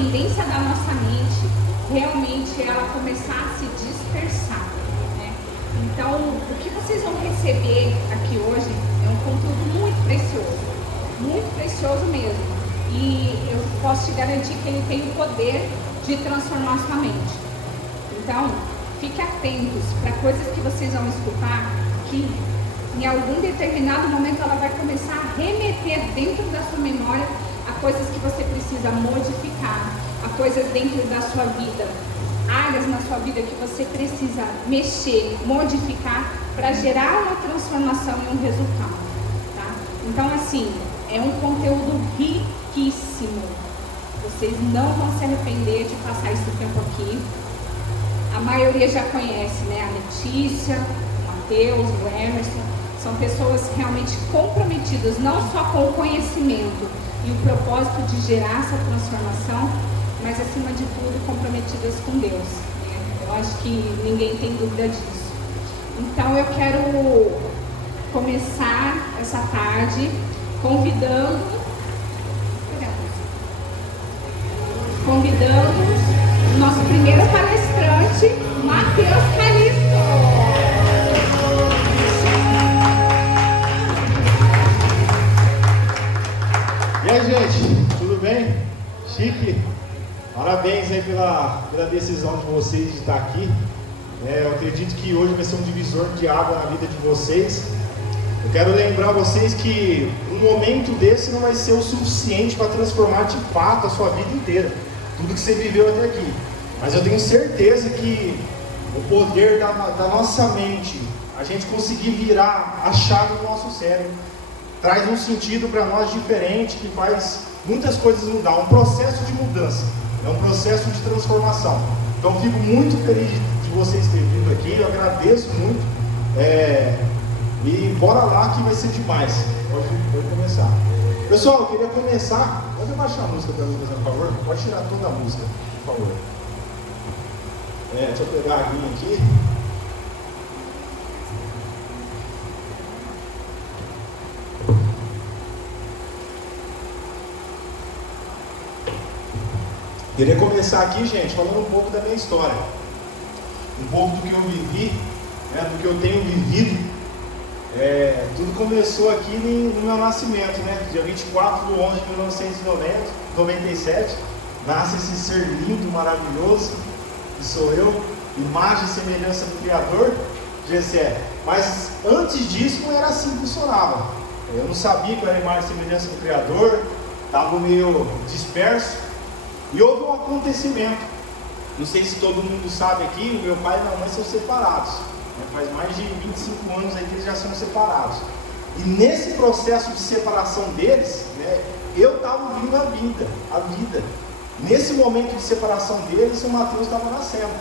tendência da nossa mente realmente ela começar a se dispersar, né? Então, o que vocês vão receber aqui hoje é um conteúdo muito precioso mesmo. E eu posso te garantir que ele tem o poder de transformar a sua mente. Então, fique atentos para coisas que vocês vão escutar, que em algum determinado momento ela vai começar a remeter dentro da sua memória a coisas que você precisa modificar, a coisas dentro da sua vida, áreas na sua vida que você precisa mexer, modificar para gerar uma transformação e um resultado, tá? Então, assim, é um conteúdo riquíssimo. Vocês não vão se arrepender de passar esse tempo aqui. A maioria já conhece, né? A Letícia, o Matheus, o Emerson. São pessoas realmente comprometidas, não só com o conhecimento e o propósito de gerar essa transformação, mas acima de tudo comprometidas com Deus, né? Eu acho que ninguém tem dúvida disso. Então eu quero começar essa tarde convidando o nosso primeiro palestrante, Matheus Calisto. E aí, gente, tudo bem? Chique? Parabéns aí pela decisão de vocês de estar aqui. Eu acredito que hoje vai ser um divisor de água na vida de vocês. Eu quero lembrar vocês que um momento desse não vai ser o suficiente para transformar de fato a sua vida inteira, tudo que você viveu até aqui. Mas eu tenho certeza que o poder da nossa mente, a gente conseguir virar a chave do nosso cérebro, traz um sentido para nós diferente, que faz muitas coisas mudar. Um processo de mudança, é um processo de transformação. Então eu fico muito feliz de vocês terem vindo aqui, eu agradeço muito. E bora lá que vai ser demais. Pode começar. Pessoal, eu queria começar. Pode baixar a música para mim, por favor? Pode tirar toda a música, por favor. Deixa eu pegar a aguinha aqui. Queria começar aqui, gente, falando um pouco da minha história. Um pouco do que eu vivi, né, do que eu tenho vivido. Tudo começou aqui no meu nascimento, né? Dia 24 de 11 de 1997. Nasce esse ser lindo, maravilhoso, que sou eu, imagem e semelhança do Criador, GCE. Mas antes disso não era assim que funcionava. Eu não sabia que era imagem e semelhança do Criador, estava meio disperso. E houve um acontecimento. Não sei se todo mundo sabe aqui, o meu pai e minha mãe são separados. Faz mais de 25 anos aí que eles já são separados. E nesse processo de separação deles, né, eu estava vivendo a vida. Nesse momento de separação deles, o Matheus estava nascendo.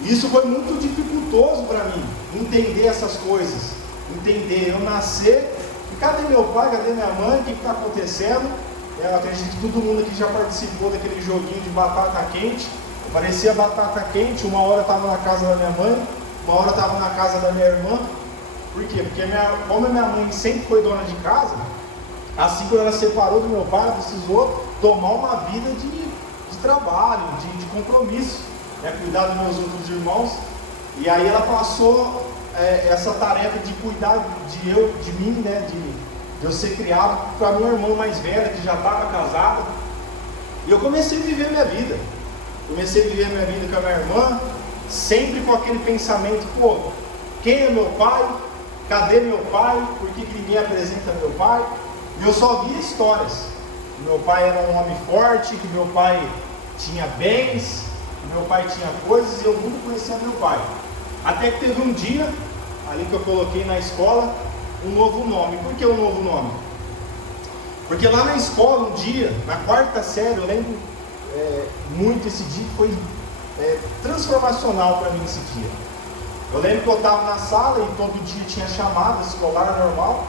Isso foi muito dificultoso para mim, entender essas coisas. Entender, eu nascer, e cadê meu pai, cadê minha mãe, o que está acontecendo? Eu acredito que todo mundo aqui já participou daquele joguinho de batata quente. Parecia batata quente, uma hora estava na casa da minha mãe, uma hora estava na casa da minha irmã. Por quê? Porque como a minha mãe sempre foi dona de casa, assim quando ela separou do meu pai, ela precisou tomar uma vida de trabalho, de compromisso, né? Cuidar dos meus outros irmãos. E aí ela passou essa tarefa de cuidar de mim, né? De eu ser criado para minha irmã mais velha, que já estava casada. E eu comecei a viver a minha vida. Comecei a viver a minha vida com a minha irmã, sempre com aquele pensamento, pô, quem é meu pai? Cadê meu pai? Por que ninguém apresenta meu pai? E eu só via histórias. Que meu pai era um homem forte, que meu pai tinha bens, que meu pai tinha coisas, e eu nunca conhecia meu pai. Até que teve um dia, ali que eu coloquei na escola, um novo nome. Por que um novo nome? Porque lá na escola, um dia, na quarta série, eu lembro muito esse dia, foi transformacional para mim esse dia. Eu lembro que eu estava na sala e todo dia tinha chamada escolar normal,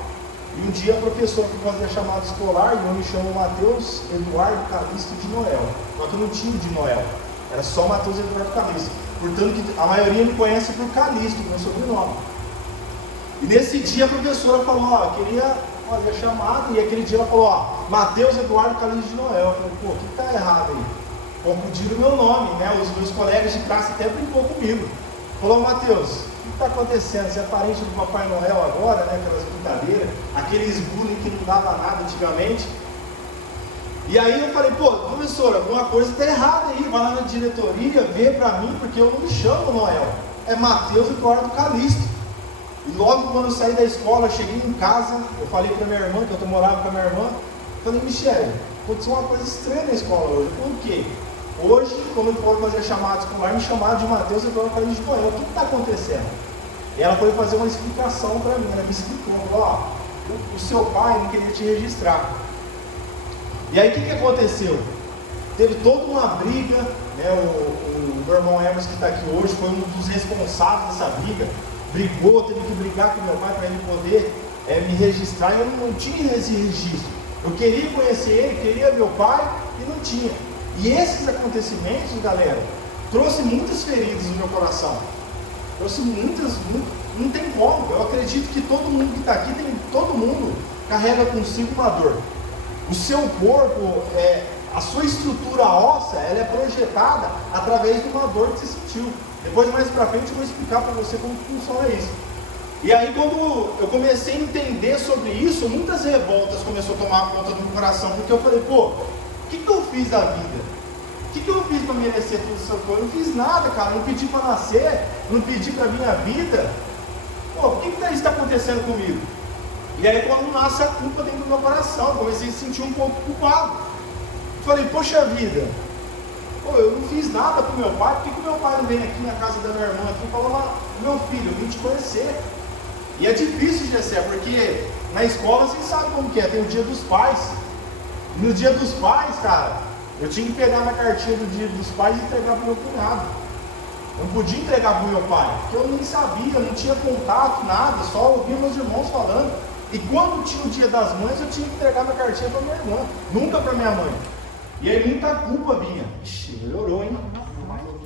e um dia a professora que fazia chamada escolar, e eu me chamo Matheus Eduardo Calisto de Noel, só que eu não tinha de Noel, era só Matheus Eduardo Calisto, portanto que a maioria me conhece por Calisto, meu sobrenome. E nesse dia a professora falou, queria fazer a chamada, e aquele dia ela falou, Matheus Eduardo Calisto de Noel. Eu falei, pô, o que está errado aí? confundiram o meu nome, né? Os meus colegas de classe até brincou comigo. Falou: Mateus, o que está acontecendo? Você é parente do Papai Noel agora, né? Aquelas brincadeiras, aqueles bullying que não dava nada antigamente. E aí eu falei: pô, professor, alguma coisa está errada aí, vai lá na diretoria, vê para mim, porque eu não me chamo Noel, é Mateus Eduardo Calixto. E logo quando eu saí da escola, eu cheguei em casa, eu falei para minha irmã, que eu morava com a minha irmã, falei: Michele, aconteceu uma coisa estranha na escola hoje. Eu falei: o quê? Hoje, quando eu for fazer chamada escolar, me chamaram de Mateus Eduardo Calixto de Noel. O que está acontecendo? E ela foi fazer uma explicação para mim, ela me explicou, falou: ó, o seu pai não queria te registrar. E aí o que aconteceu? Teve toda uma briga, né? O meu irmão Emerson, que está aqui hoje, foi um dos responsáveis dessa briga. Brigou, teve que brigar com meu pai para ele poder me registrar, e eu não tinha esse registro. Eu queria conhecer ele, queria meu pai, e não tinha. E esses acontecimentos, galera, trouxe muitas feridas no meu coração. Trouxe muitas, não tem como. Eu acredito que todo mundo que está aqui, todo mundo carrega consigo uma dor. O seu corpo, a sua estrutura óssea, ela é projetada através de uma dor que você sentiu. Depois, mais pra frente, eu vou explicar para você como funciona isso. E aí, quando eu comecei a entender sobre isso, muitas revoltas começaram a tomar conta do meu coração, porque eu falei: pô, o que eu fiz da vida? O que eu fiz para merecer tudo isso? Eu não fiz nada, cara, eu não pedi para nascer, eu não pedi para minha vida. Pô, por que isso está acontecendo comigo? E aí, quando nasce a culpa dentro do meu coração, eu comecei a se sentir um pouco culpado. Eu falei: poxa vida, pô, eu não fiz nada para o meu pai, por que meu pai não vem aqui na casa da minha irmã aqui e fala: meu filho, eu vim te conhecer? E é difícil, Gessé, porque na escola vocês sabem como que é, tem o dia dos pais. No dia dos pais, cara, eu tinha que pegar minha cartinha do dia dos pais e entregar para o meu cunhado. Eu não podia entregar para o meu pai, porque eu nem sabia, não tinha contato, nada, só ouvia meus irmãos falando. E quando tinha o dia das mães, eu tinha que entregar minha cartinha para minha irmã, nunca para minha mãe. E aí muita culpa vinha. Ixi, melhorou, hein?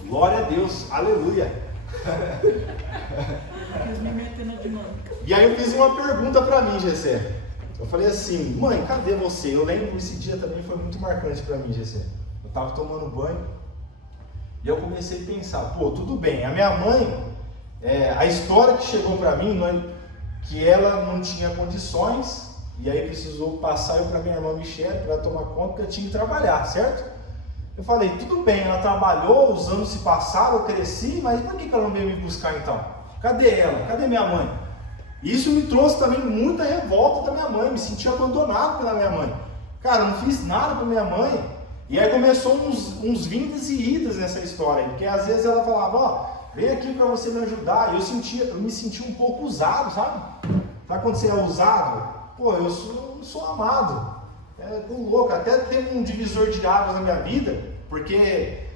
Glória a Deus, aleluia. E aí eu fiz uma pergunta para mim, Gessé. Eu falei assim: mãe, cadê você? Eu lembro que esse dia também foi muito marcante para mim, Gessé. Eu estava tomando banho e eu comecei a pensar: pô, tudo bem, a minha mãe, a história que chegou para mim, que ela não tinha condições, e aí precisou passar eu para minha irmã Michele para tomar conta, porque eu tinha que trabalhar, certo? Eu falei: tudo bem, ela trabalhou, os anos se passaram, eu cresci, mas por que ela não veio me buscar então? Cadê ela? Cadê minha mãe? Isso me trouxe também muita revolta da minha mãe, me senti abandonado pela minha mãe. Cara, eu não fiz nada para minha mãe. E aí começou uns vindas e idas nessa história, porque às vezes ela falava: ó, vem aqui para você me ajudar. E eu me sentia um pouco usado, sabe? Sabe quando você é usado? Pô, eu sou amado. Louco, até teve um divisor de águas na minha vida, porque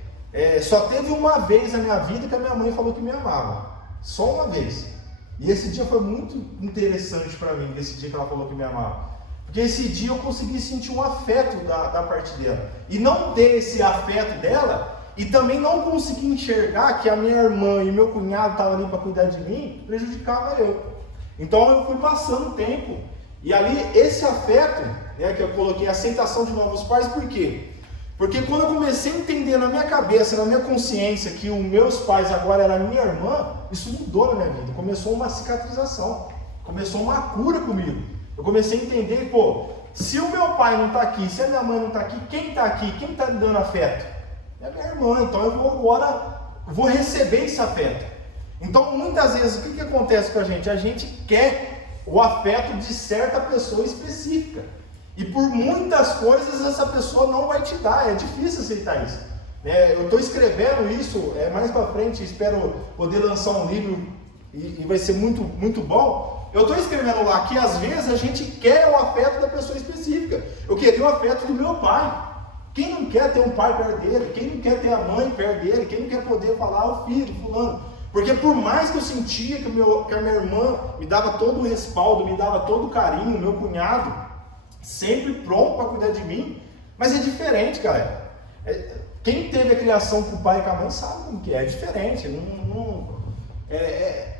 só teve uma vez na minha vida que a minha mãe falou que me amava. Só uma vez. E esse dia foi muito interessante para mim, esse dia que ela falou que me amava. Porque esse dia eu consegui sentir um afeto da parte dela. E não ter esse afeto dela, e também não consegui enxergar que a minha irmã e meu cunhado estavam ali para cuidar de mim, prejudicava eu. Então eu fui passando o tempo. E ali esse afeto, que eu coloquei, aceitação de novos pais, por quê? Porque quando eu comecei a entender na minha cabeça, na minha consciência, que os meus pais agora eram minha irmã, isso mudou na minha vida. Começou uma cicatrização, começou uma cura comigo. Eu comecei a entender: pô, se o meu pai não está aqui, se a minha mãe não está aqui, quem está aqui? Quem está me dando afeto? É a minha irmã. Então eu vou receber esse afeto. Então muitas vezes o que acontece com a gente? A gente quer o afeto de certa pessoa específica. E por muitas coisas essa pessoa não vai te dar, é difícil aceitar isso. Eu estou escrevendo isso, mais para frente, espero poder lançar um livro e vai ser muito, muito bom. Eu estou escrevendo lá que às vezes a gente quer o afeto da pessoa específica. Eu queria o afeto do meu pai. Quem não quer ter um pai perto dele? Quem não quer ter a mãe perto dele? Quem não quer poder falar: o filho, fulano? Porque por mais que eu sentia que a minha irmã me dava todo o respaldo, me dava todo o carinho, o meu cunhado, sempre pronto para cuidar de mim, mas é diferente, galera. Quem teve a criação com o pai e com a mãe sabe como que é diferente,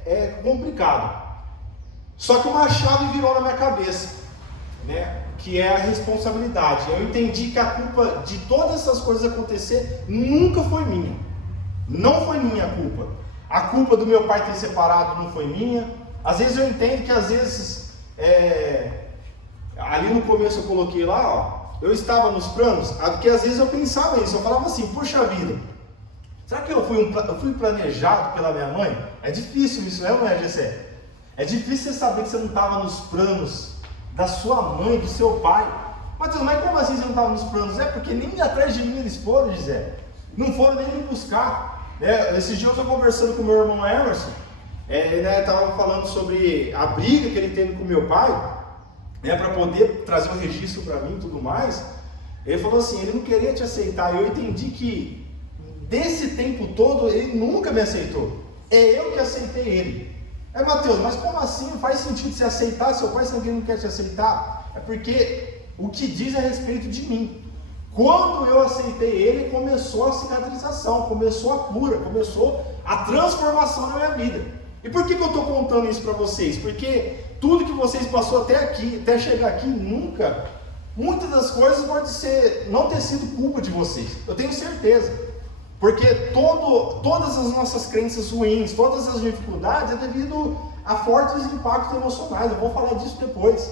é complicado. Só que uma chave virou na minha cabeça, que é a responsabilidade. Eu entendi que a culpa de todas essas coisas acontecer nunca foi minha. Não foi minha culpa. A culpa do meu pai ter separado não foi minha. Às vezes eu entendo que às vezes, ali no começo eu coloquei lá, ó, eu estava nos planos, porque às vezes eu pensava isso, eu falava assim, puxa vida, será que eu fui planejado pela minha mãe? É difícil isso, não é, Gessé? É difícil você saber que você não estava nos planos da sua mãe, do seu pai. Mas como assim você não estava nos planos? É porque nem atrás de mim eles foram, Gisele. Não foram nem me buscar. Esses dias eu estou conversando com o meu irmão Emerson. Ele estava falando sobre a briga que ele teve com meu pai, para poder trazer um registro para mim e tudo mais. Ele falou assim, ele não queria te aceitar. Eu entendi que desse tempo todo ele nunca me aceitou. É eu que aceitei ele. Mateus, mas como assim? Não faz sentido você aceitar seu pai se alguém não quer te aceitar? É porque o que diz é a respeito de mim. Quando eu aceitei ele, começou a cicatrização, começou a cura, começou a transformação na minha vida. E por que eu estou contando isso para vocês? Porque tudo que vocês passou até aqui, até chegar aqui, nunca, muitas das coisas pode não ter sido culpa de vocês. Eu tenho certeza. Porque todas as nossas crenças ruins, todas as dificuldades é devido a fortes impactos emocionais. Eu vou falar disso depois.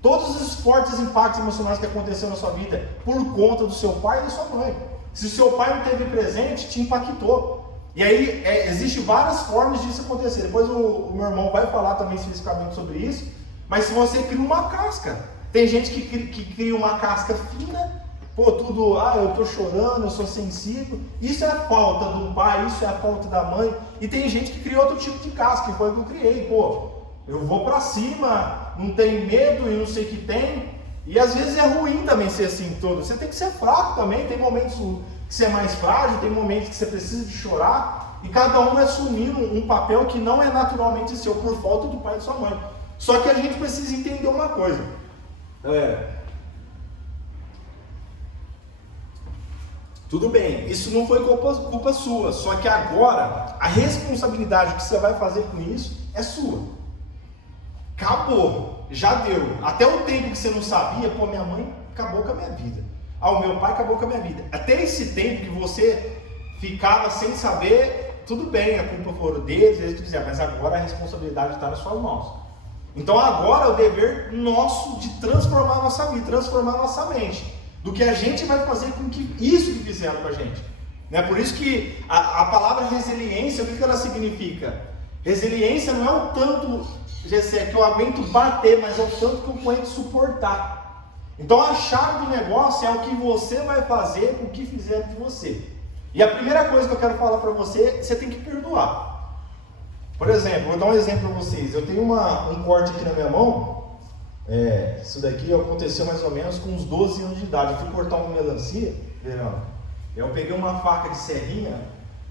Todos os fortes impactos emocionais que aconteceram na sua vida por conta do seu pai e da sua mãe. Se o seu pai não esteve presente, te impactou. E aí existem várias formas disso acontecer. Depois o meu irmão vai falar também especificamente sobre isso. Mas se você cria uma casca, tem gente que cria uma casca fina. Eu tô chorando, eu sou sensível. Isso é a falta do pai, isso é a falta da mãe. E tem gente que cria outro tipo de casca, que foi o que eu criei. Eu vou pra cima, não tenho medo e não sei o que tem. E às vezes é ruim também ser assim todo. Você tem que ser fraco também. Tem momentos que você é mais frágil, tem momentos que você precisa de chorar. E cada um vai assumindo um papel que não é naturalmente seu por falta do pai e da sua mãe. Só que a gente precisa entender uma coisa. Tudo bem, isso não foi culpa sua, só que agora a responsabilidade que você vai fazer com isso é sua. Acabou, já deu. Até o tempo que você não sabia, minha mãe acabou com a minha vida. O meu pai acabou com a minha vida. Até esse tempo que você ficava sem saber, tudo bem, a culpa foi deles, eles quiserem, mas agora a responsabilidade está nas suas mãos. Então agora é o dever nosso de transformar a nossa vida, transformar a nossa mente. Do que a gente vai fazer com que isso que fizeram com a gente. Por isso que a palavra resiliência, o que ela significa? Resiliência não é o tanto, que eu aguento bater, mas é o tanto que eu aguento suportar. Então a chave do negócio é o que você vai fazer com o que fizeram com você. E a primeira coisa que eu quero falar para você, você tem que perdoar. Por exemplo, vou dar um exemplo para vocês. Eu tenho um corte aqui na minha mão. Isso daqui aconteceu mais ou menos com uns 12 anos de idade. Eu fui cortar uma melancia, eu peguei uma faca de serrinha,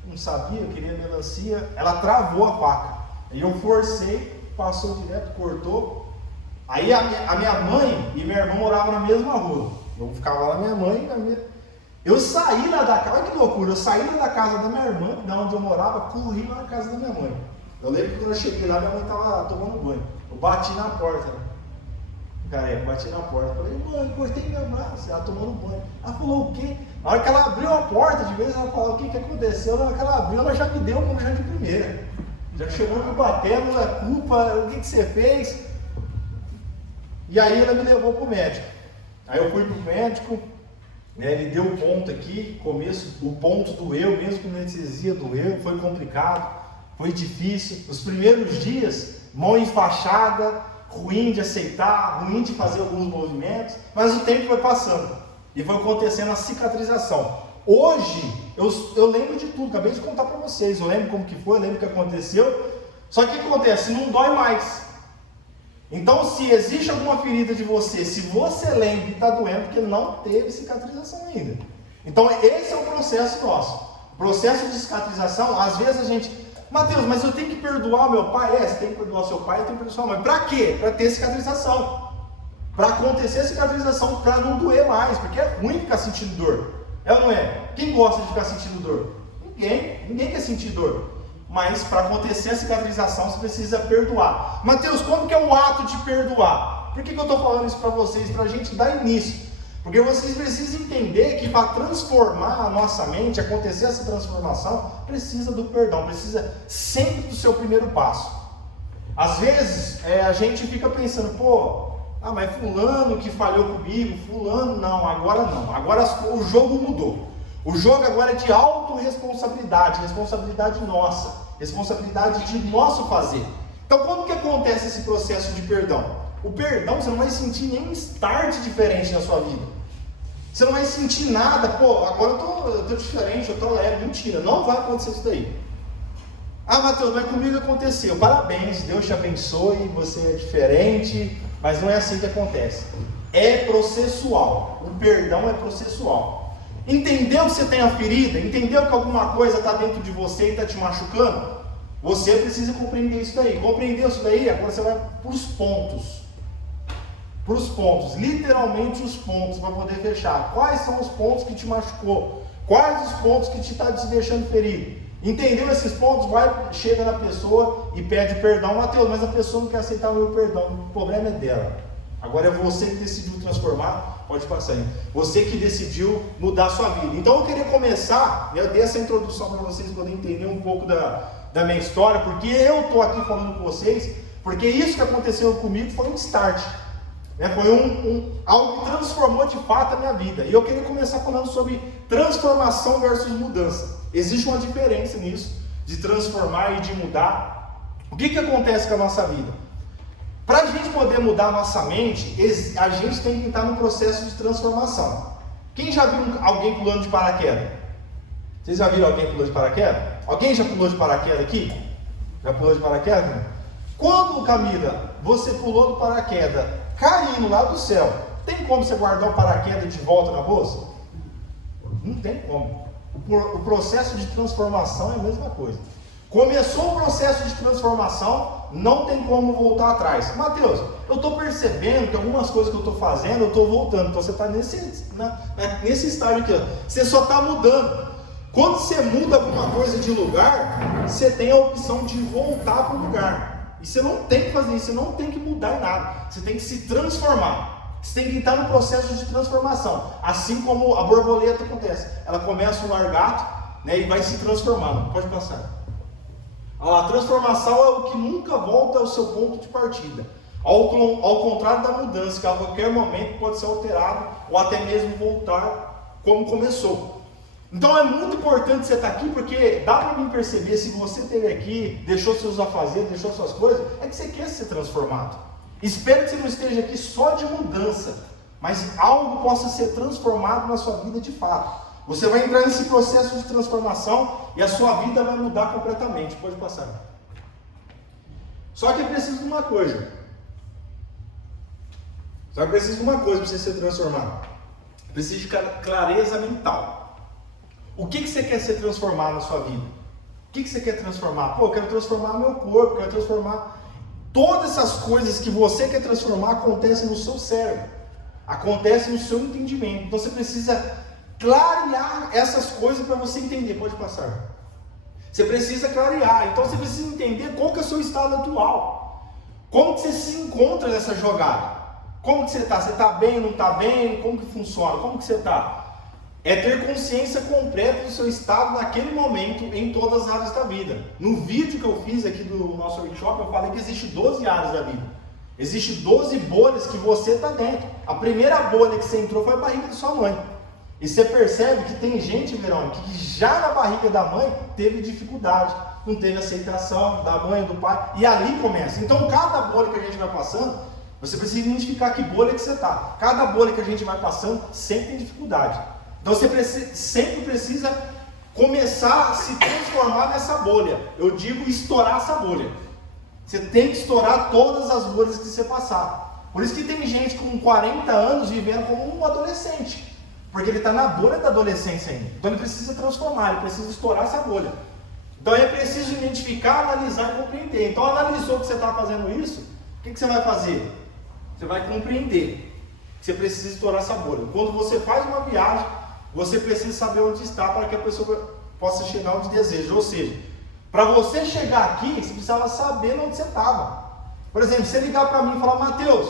não sabia, eu queria melancia, ela travou a faca, e eu forcei, passou direto, cortou. Aí a minha mãe e meu irmão moravam na mesma rua, eu ficava lá na minha mãe, eu saí lá da casa, olha que loucura, eu saí lá da casa da minha irmã, da onde eu morava, corri lá na casa da minha mãe. Eu lembro que quando eu cheguei lá, minha mãe estava tomando banho, eu bati na porta, bati na porta, falei, mãe, cortei minha braça, ela tomando banho. Ela falou, o quê? Na hora que ela abriu a porta, de vez ela falou, o que aconteceu? Na hora que ela abriu, ela já me deu como já de primeira. Já chegou me batendo, culpa, o que você fez? E aí ela me levou para o médico. Aí eu fui para o médico, ele deu o ponto aqui, começo, o ponto doeu, mesmo com anestesia doeu, foi complicado, foi difícil. Os primeiros dias, mão enfaixada, ruim de aceitar, ruim de fazer alguns movimentos, mas o tempo foi passando e foi acontecendo a cicatrização. Hoje, eu lembro de tudo, acabei de contar para vocês, eu lembro como que foi, eu lembro o que aconteceu, só que o que acontece? Não dói mais. Então, se existe alguma ferida de você, se você lembra que está doendo, porque não teve cicatrização ainda. Então, esse é o processo nosso. O processo de cicatrização, às vezes a gente... Mateus, mas eu tenho que perdoar meu pai? Você tem que perdoar seu pai, eu tenho que perdoar sua mãe. Para quê? Para ter cicatrização. Para acontecer a cicatrização, para não doer mais, porque é ruim ficar sentindo dor. É ou não é? Quem gosta de ficar sentindo dor? Ninguém quer sentir dor. Mas para acontecer a cicatrização, você precisa perdoar. Mateus, como que é o ato de perdoar? Por que eu estou falando isso para vocês? Para a gente dar início. Porque vocês precisam entender que para transformar a nossa mente, acontecer essa transformação, precisa do perdão, precisa sempre do seu primeiro passo. Às vezes a gente fica pensando, mas fulano que falhou comigo, fulano não, agora o jogo mudou. O jogo agora é de autorresponsabilidade, responsabilidade nossa, responsabilidade de nosso fazer. Então quando que acontece esse processo de perdão? O perdão, você não vai sentir nenhum start diferente na sua vida. Você não vai sentir nada, agora eu tô diferente, eu tô leve. Mentira, não vai acontecer isso daí. Mateus, mas comigo aconteceu. Parabéns, Deus te abençoe, você é diferente, mas não é assim que acontece. É processual, o perdão é processual. Entendeu que você tem a ferida? Entendeu que alguma coisa está dentro de você e está te machucando? Você precisa compreender isso daí. Compreendeu isso daí? Agora você vai para os pontos. Literalmente os pontos, para poder fechar. Quais são os pontos que te machucou? Quais os pontos que te está te deixando ferido? Entendeu esses pontos? Chega na pessoa e pede perdão. Mateus, mas a pessoa não quer aceitar o meu perdão. O problema é dela. Agora é você que decidiu transformar. Pode passar aí. Você que decidiu mudar a sua vida. Então eu queria começar, eu dei essa introdução para vocês poderem entender um pouco da minha história, porque eu estou aqui falando com vocês, porque isso que aconteceu comigo foi um start. Foi algo que transformou de fato a minha vida. E eu queria começar falando sobre transformação versus mudança. Existe uma diferença nisso, de transformar e de mudar. O que acontece com a nossa vida? Para a gente poder mudar a nossa mente, a gente tem que estar no processo de transformação. Quem já viu alguém pulando de paraquedas? Vocês já viram alguém pulando de paraquedas? Alguém já pulou de paraquedas aqui? Já pulou de paraquedas? Quando, Camila, você pulou do paraquedas caindo lá do céu, tem como você guardar o paraquedas de volta na bolsa? Não tem como. O processo de transformação é a mesma coisa. Começou o processo de transformação, não tem como voltar atrás. Mateus, eu estou percebendo que algumas coisas que eu estou fazendo, eu estou voltando. Então você está nesse estágio aqui, você só está mudando. Quando você muda alguma coisa de lugar, você tem a opção de voltar para o lugar. E você não tem que fazer isso, você não tem que mudar em nada. Você tem que se transformar. Você tem que estar no processo de transformação. Assim como a borboleta acontece. Ela começa um largato, e vai se transformando. Pode passar. A transformação é o que nunca volta ao seu ponto de partida. Ao contrário da mudança, que a qualquer momento pode ser alterado ou até mesmo voltar como começou. Então é muito importante você estar aqui, porque dá para mim perceber, se você esteve aqui, deixou seus afazeres, deixou suas coisas, é que você quer ser transformado. Espero que você não esteja aqui só de mudança, mas algo possa ser transformado na sua vida de fato. Você vai entrar nesse processo de transformação e a sua vida vai mudar completamente. Pode passar. Só que é preciso de uma coisa. para você ser transformado. Precisa de clareza mental. O que você quer ser transformado na sua vida? O que você quer transformar? Eu quero transformar meu corpo, quero transformar... Todas essas coisas que você quer transformar acontecem no seu cérebro. Acontecem no seu entendimento. Então você precisa clarear essas coisas para você entender. Pode passar. Você precisa clarear. Então você precisa entender qual que é o seu estado atual. Como que você se encontra nessa jogada? Como que você está? Você está bem, não está bem? Como que funciona? Como que você está? É ter consciência completa do seu estado naquele momento em todas as áreas da vida. No vídeo que eu fiz aqui do nosso workshop, eu falei que existe 12 áreas da vida. Existe 12 bolhas que você está dentro. A primeira bolha que você entrou foi a barriga da sua mãe. E você percebe que tem gente, Verônica, que já na barriga da mãe teve dificuldade. Não teve aceitação da mãe, do pai. E ali começa. Então cada bolha que a gente vai passando, você precisa identificar que bolha que você está. Cada bolha que a gente vai passando sempre tem dificuldade. Então você sempre precisa começar a se transformar nessa bolha. Eu digo estourar essa bolha. Você tem que estourar todas as bolhas que você passar. Por isso que tem gente com 40 anos vivendo como um adolescente. Porque ele está na bolha da adolescência ainda. Então ele precisa transformar, ele precisa estourar essa bolha. Então é preciso identificar, analisar e compreender. Então analisou que você está fazendo isso, o que você vai fazer? Você vai compreender que você precisa estourar essa bolha. Quando você faz uma viagem, você precisa saber onde está para que a pessoa possa chegar onde deseja. Ou seja, para você chegar aqui, você precisava saber onde você estava. Por exemplo, você ligar para mim e falar: Mateus,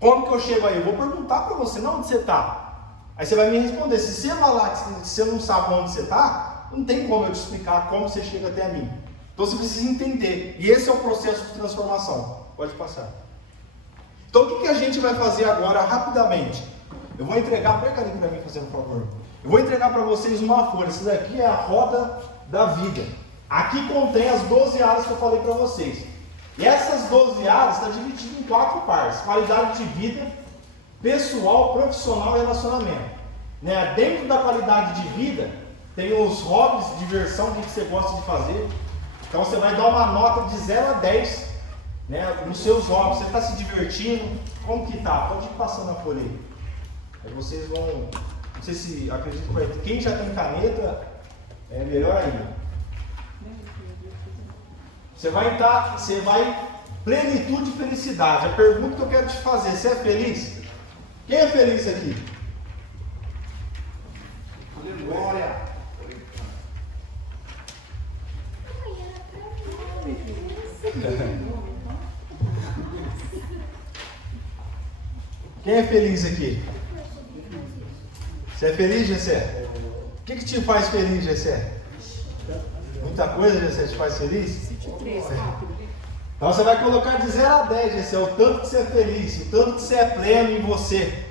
Como que eu chego aí? Eu vou perguntar para você, não, onde você está? Aí você vai me responder. Se você falar que você não sabe onde você está, não tem como eu te explicar como você chega até mim. Então você precisa entender. E esse é o processo de transformação. Pode passar. Então o que a gente vai fazer agora rapidamente? Eu vou entregar, pega ali para mim, fazendo favor. Eu vou entregar para vocês uma folha. Essa daqui é a roda da vida. Aqui contém as 12 áreas que eu falei para vocês. E essas 12 áreas estão divididas em 4 partes: qualidade de vida, pessoal, profissional e relacionamento. Né? Dentro da qualidade de vida, tem os hobbies, diversão, o que você gosta de fazer. Então você vai dar uma nota de 0 a 10, né, nos seus hobbies. Você está se divertindo? Como que tá? Pode ir passando a folha aí. Aí vocês vão, não sei se acredito que vai ter. Quem já tem caneta, é melhor ainda. Você vai plenitude e felicidade. A pergunta que eu quero te fazer: você é feliz? Quem é feliz aqui? Glória. Quem é feliz aqui? Você é feliz, Gessé? O que te faz feliz, Gessé? Muita coisa, Gessé, te faz feliz? Então você vai colocar de 0 a 10, Gessé, o tanto que você é feliz, o tanto que você é pleno em você.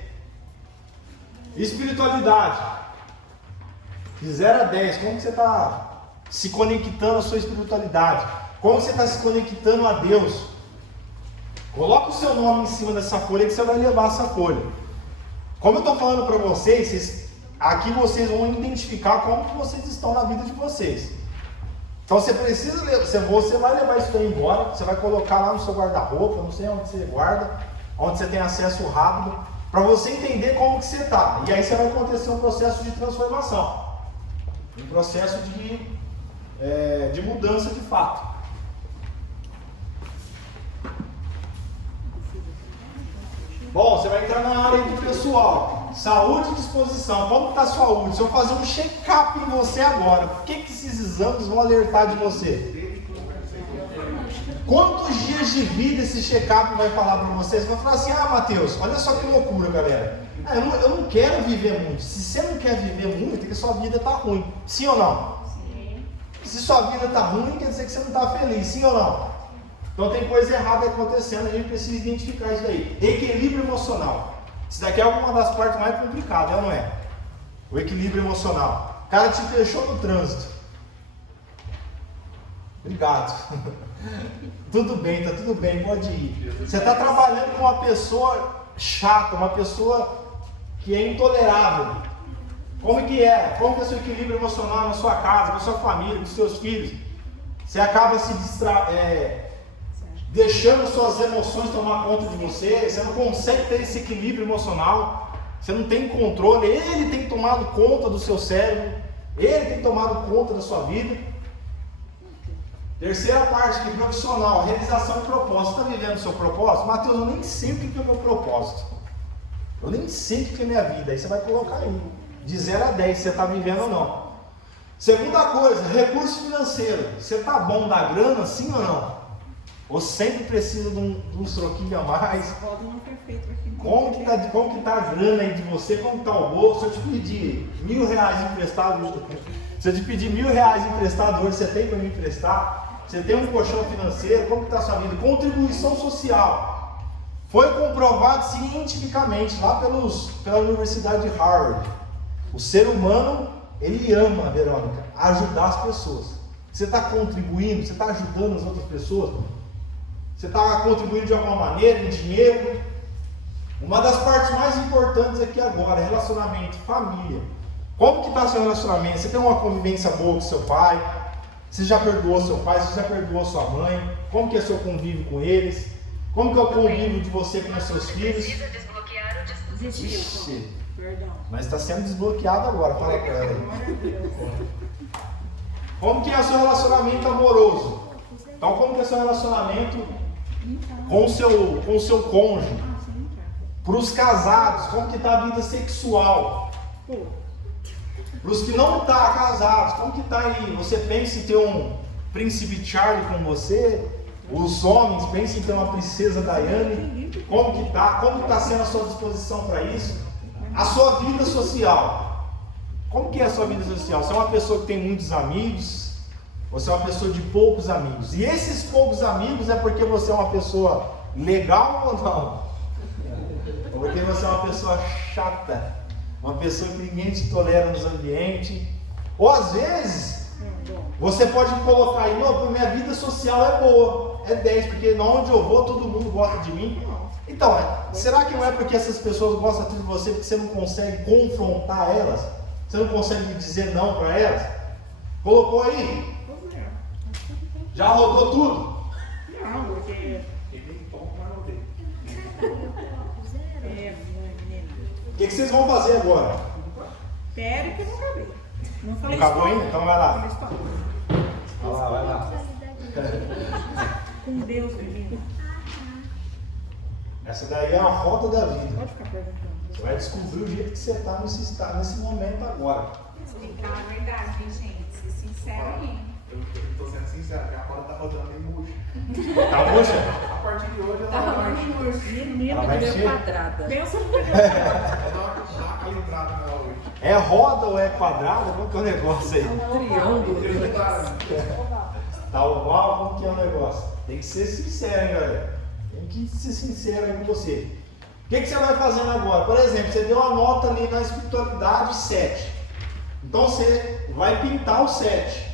Espiritualidade. De 0 a 10, como que você está se conectando à sua espiritualidade? Como você está se conectando a Deus? Coloca o seu nome em cima dessa folha que você vai levar essa folha. Como eu estou falando para vocês, aqui vocês vão identificar como que vocês estão na vida de vocês. Então você precisa, você vai levar isso daí embora, você vai colocar lá no seu guarda-roupa, não sei onde você guarda, onde você tem acesso rápido, para você entender como que você está. E aí você vai acontecer um processo de transformação, um processo de mudança de fato. Bom, você vai entrar na área do pessoal. Saúde e disposição. Como está a saúde? Se eu fazer um check-up em você agora, o que esses exames vão alertar de você? Quantos dias de vida esse check-up vai falar para você? Você vai falar assim: ah, Mateus, olha só que loucura, galera. Eu não quero viver muito. Se você não quer viver muito, é que sua vida está ruim. Sim ou não? Sim. Se sua vida está ruim, quer dizer que você não está feliz. Sim ou não? Então tem coisa errada acontecendo, a gente precisa identificar isso aí. Equilíbrio emocional. Isso daqui é uma das partes mais complicadas, não é? O equilíbrio emocional. O cara te fechou no trânsito. Obrigado. Tudo bem, tá tudo bem, pode ir. Você está trabalhando com uma pessoa chata, uma pessoa que é intolerável. Como que é? Como que é o seu equilíbrio emocional na sua casa, com a sua família, com os seus filhos? Você acaba se deixando suas emoções tomar conta de você, você não consegue ter esse equilíbrio emocional, você não tem controle, ele tem tomado conta do seu cérebro, ele tem tomado conta da sua vida. Terceira parte aqui, profissional, realização de propósito. Você está vivendo o seu propósito? Mateus, eu nem sei o que é o meu propósito, eu nem sei o que é a minha vida. Aí você vai colocar aí, de 0 a 10, se você está vivendo ou não. Segunda coisa, recurso financeiro. Você está bom da grana, sim ou não? Ou sempre precisa de uns troquinhos a mais? Como que tá a grana aí de você? Como está o bolso? Se eu te pedir R$1.000 emprestado, se eu te pedir R$1.000 emprestado hoje, você tem para me emprestar? Você tem um colchão financeiro? Como que está a sua vida? Contribuição social. Foi comprovado cientificamente lá pela Universidade de Harvard. O ser humano, ele ama, Verônica, ajudar as pessoas. Você está contribuindo? Você está ajudando as outras pessoas? Você está contribuindo de alguma maneira, em dinheiro? Uma das partes mais importantes aqui agora, relacionamento, família. Como que está seu relacionamento? Você tem uma convivência boa com seu pai? Você já perdoou seu pai? Você já perdoou sua mãe? Como que é seu convívio com eles? Como que é o convívio de você com os seus filhos? Ixi, mas está sendo desbloqueado agora, fala para ela aí. Como que é o seu relacionamento amoroso? Então, como que é o seu relacionamento com o seu cônjuge? Para os casados, como que está a vida sexual? Para os que não estão casados, como que está aí? Você pensa em ter um príncipe Charlie com você? Os homens, pensem em ter uma princesa Daiane. Como que tá sendo a sua disposição para isso? A sua vida social. Como que é a sua vida social? Você é uma pessoa que tem muitos amigos? Você é uma pessoa de poucos amigos? E esses poucos amigos é porque você é uma pessoa legal ou não? Ou porque você é uma pessoa chata? Uma pessoa que ninguém te tolera nos ambientes? Ou às vezes, você pode colocar aí, não, minha vida social é boa, é 10, porque onde eu vou todo mundo gosta de mim. Então, será que não é porque essas pessoas gostam tanto de você porque você não consegue confrontar elas? Você não consegue dizer não para elas? Colocou aí? Já rodou tudo? Não, porque... O que vocês vão fazer agora? Pera que eu não acabei. Não falei Acabou história. ainda? Então vai lá. Falei história. Vai lá. Com Deus, menino. Essa daí é a roda da vida. Pode ficar perguntando. Você vai descobrir o jeito que você está nesse momento agora. Tem que falar a verdade, hein, gente? Ser sincero aí. Eu tô sendo sincero, que a roda tá rodando meio murcha. Tá murcha? A partir de hoje ela Tá vai rolando murcho. Menino, Ela vai deu encher? quadrada. Pensa no que dar uma calibrada nela hoje. É roda ou é quadrada? Qual que é o negócio aí? triângulo. Tá oval? Como que é o negócio? Tem que ser sincero, hein, galera? Tem que ser sincero aí com você. O que você vai fazendo agora? Por exemplo, você deu uma nota ali na espiritualidade 7. Então você vai pintar o 7.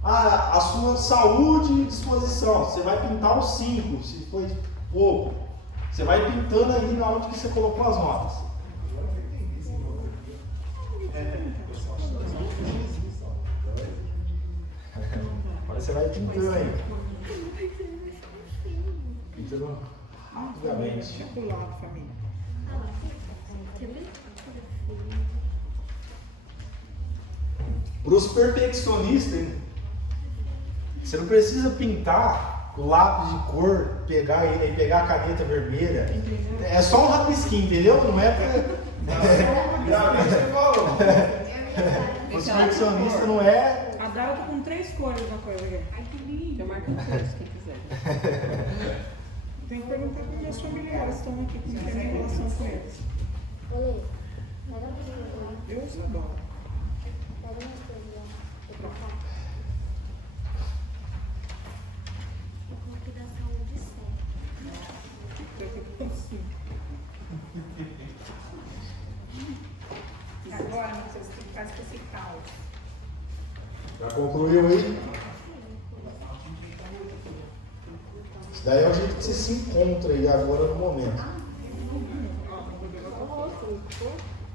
A sua saúde e disposição, você vai pintar o 5, se foi pouco. Você vai pintando aí na onde que você colocou as notas. Agora você vai pintando aí. Pintando rapidamente. Deixa pro lado, família. Para os perfeccionistas, hein? Você não precisa pintar o lápis de cor, pegar ele aí, pegar a caneta vermelha. É só um rabisquinho, entendeu? Não é pra... Os perfeccionistas não é... A Dara tá com 3 cores na coisa aqui. Ai, que lindo. Eu marco 3, quem quiser. Tem que perguntar para meus familiares que estão aqui, como que é a minha relação com eles. Eu uso agora. Agora, meu Deus, tem que fazer com esse caos. Já concluiu aí? Isso daí é o jeito que você se encontra aí agora no momento.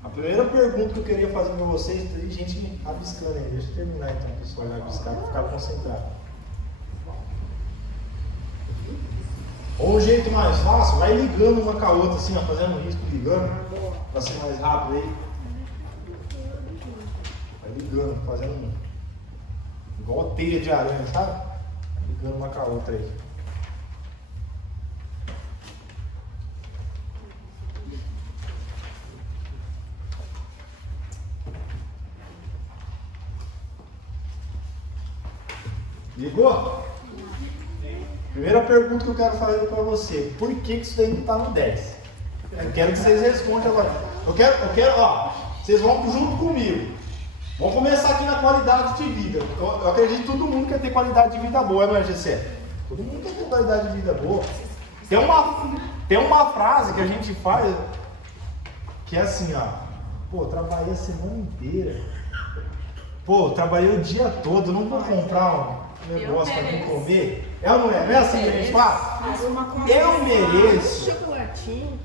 A primeira pergunta que eu queria fazer para vocês, tem gente rabiscando aí. Deixa eu terminar então, o pessoal vai rabiscar para ficar concentrado. Ou um jeito mais fácil, vai ligando uma com a outra assim, ó, fazendo risco, ligando, para ser mais rápido aí. Vai ligando, fazendo igual a teia de aranha, sabe? Ligando uma com a outra aí. Ligou? Primeira pergunta que eu quero fazer para você: por que isso daí não está no 10? Eu quero que vocês respondam agora. Eu quero, ó, vocês vão junto comigo. Vamos começar aqui na qualidade de vida. Eu acredito que todo mundo quer ter qualidade de vida boa, não é, GC? Todo mundo quer ter qualidade de vida boa. Tem uma frase que a gente faz que é assim, ó. Pô, trabalhei a semana inteira. Pô, trabalhei o dia todo, não vou comprar um negócio para mim comer. É ou não é? Não é assim que a gente faz? Eu mereço.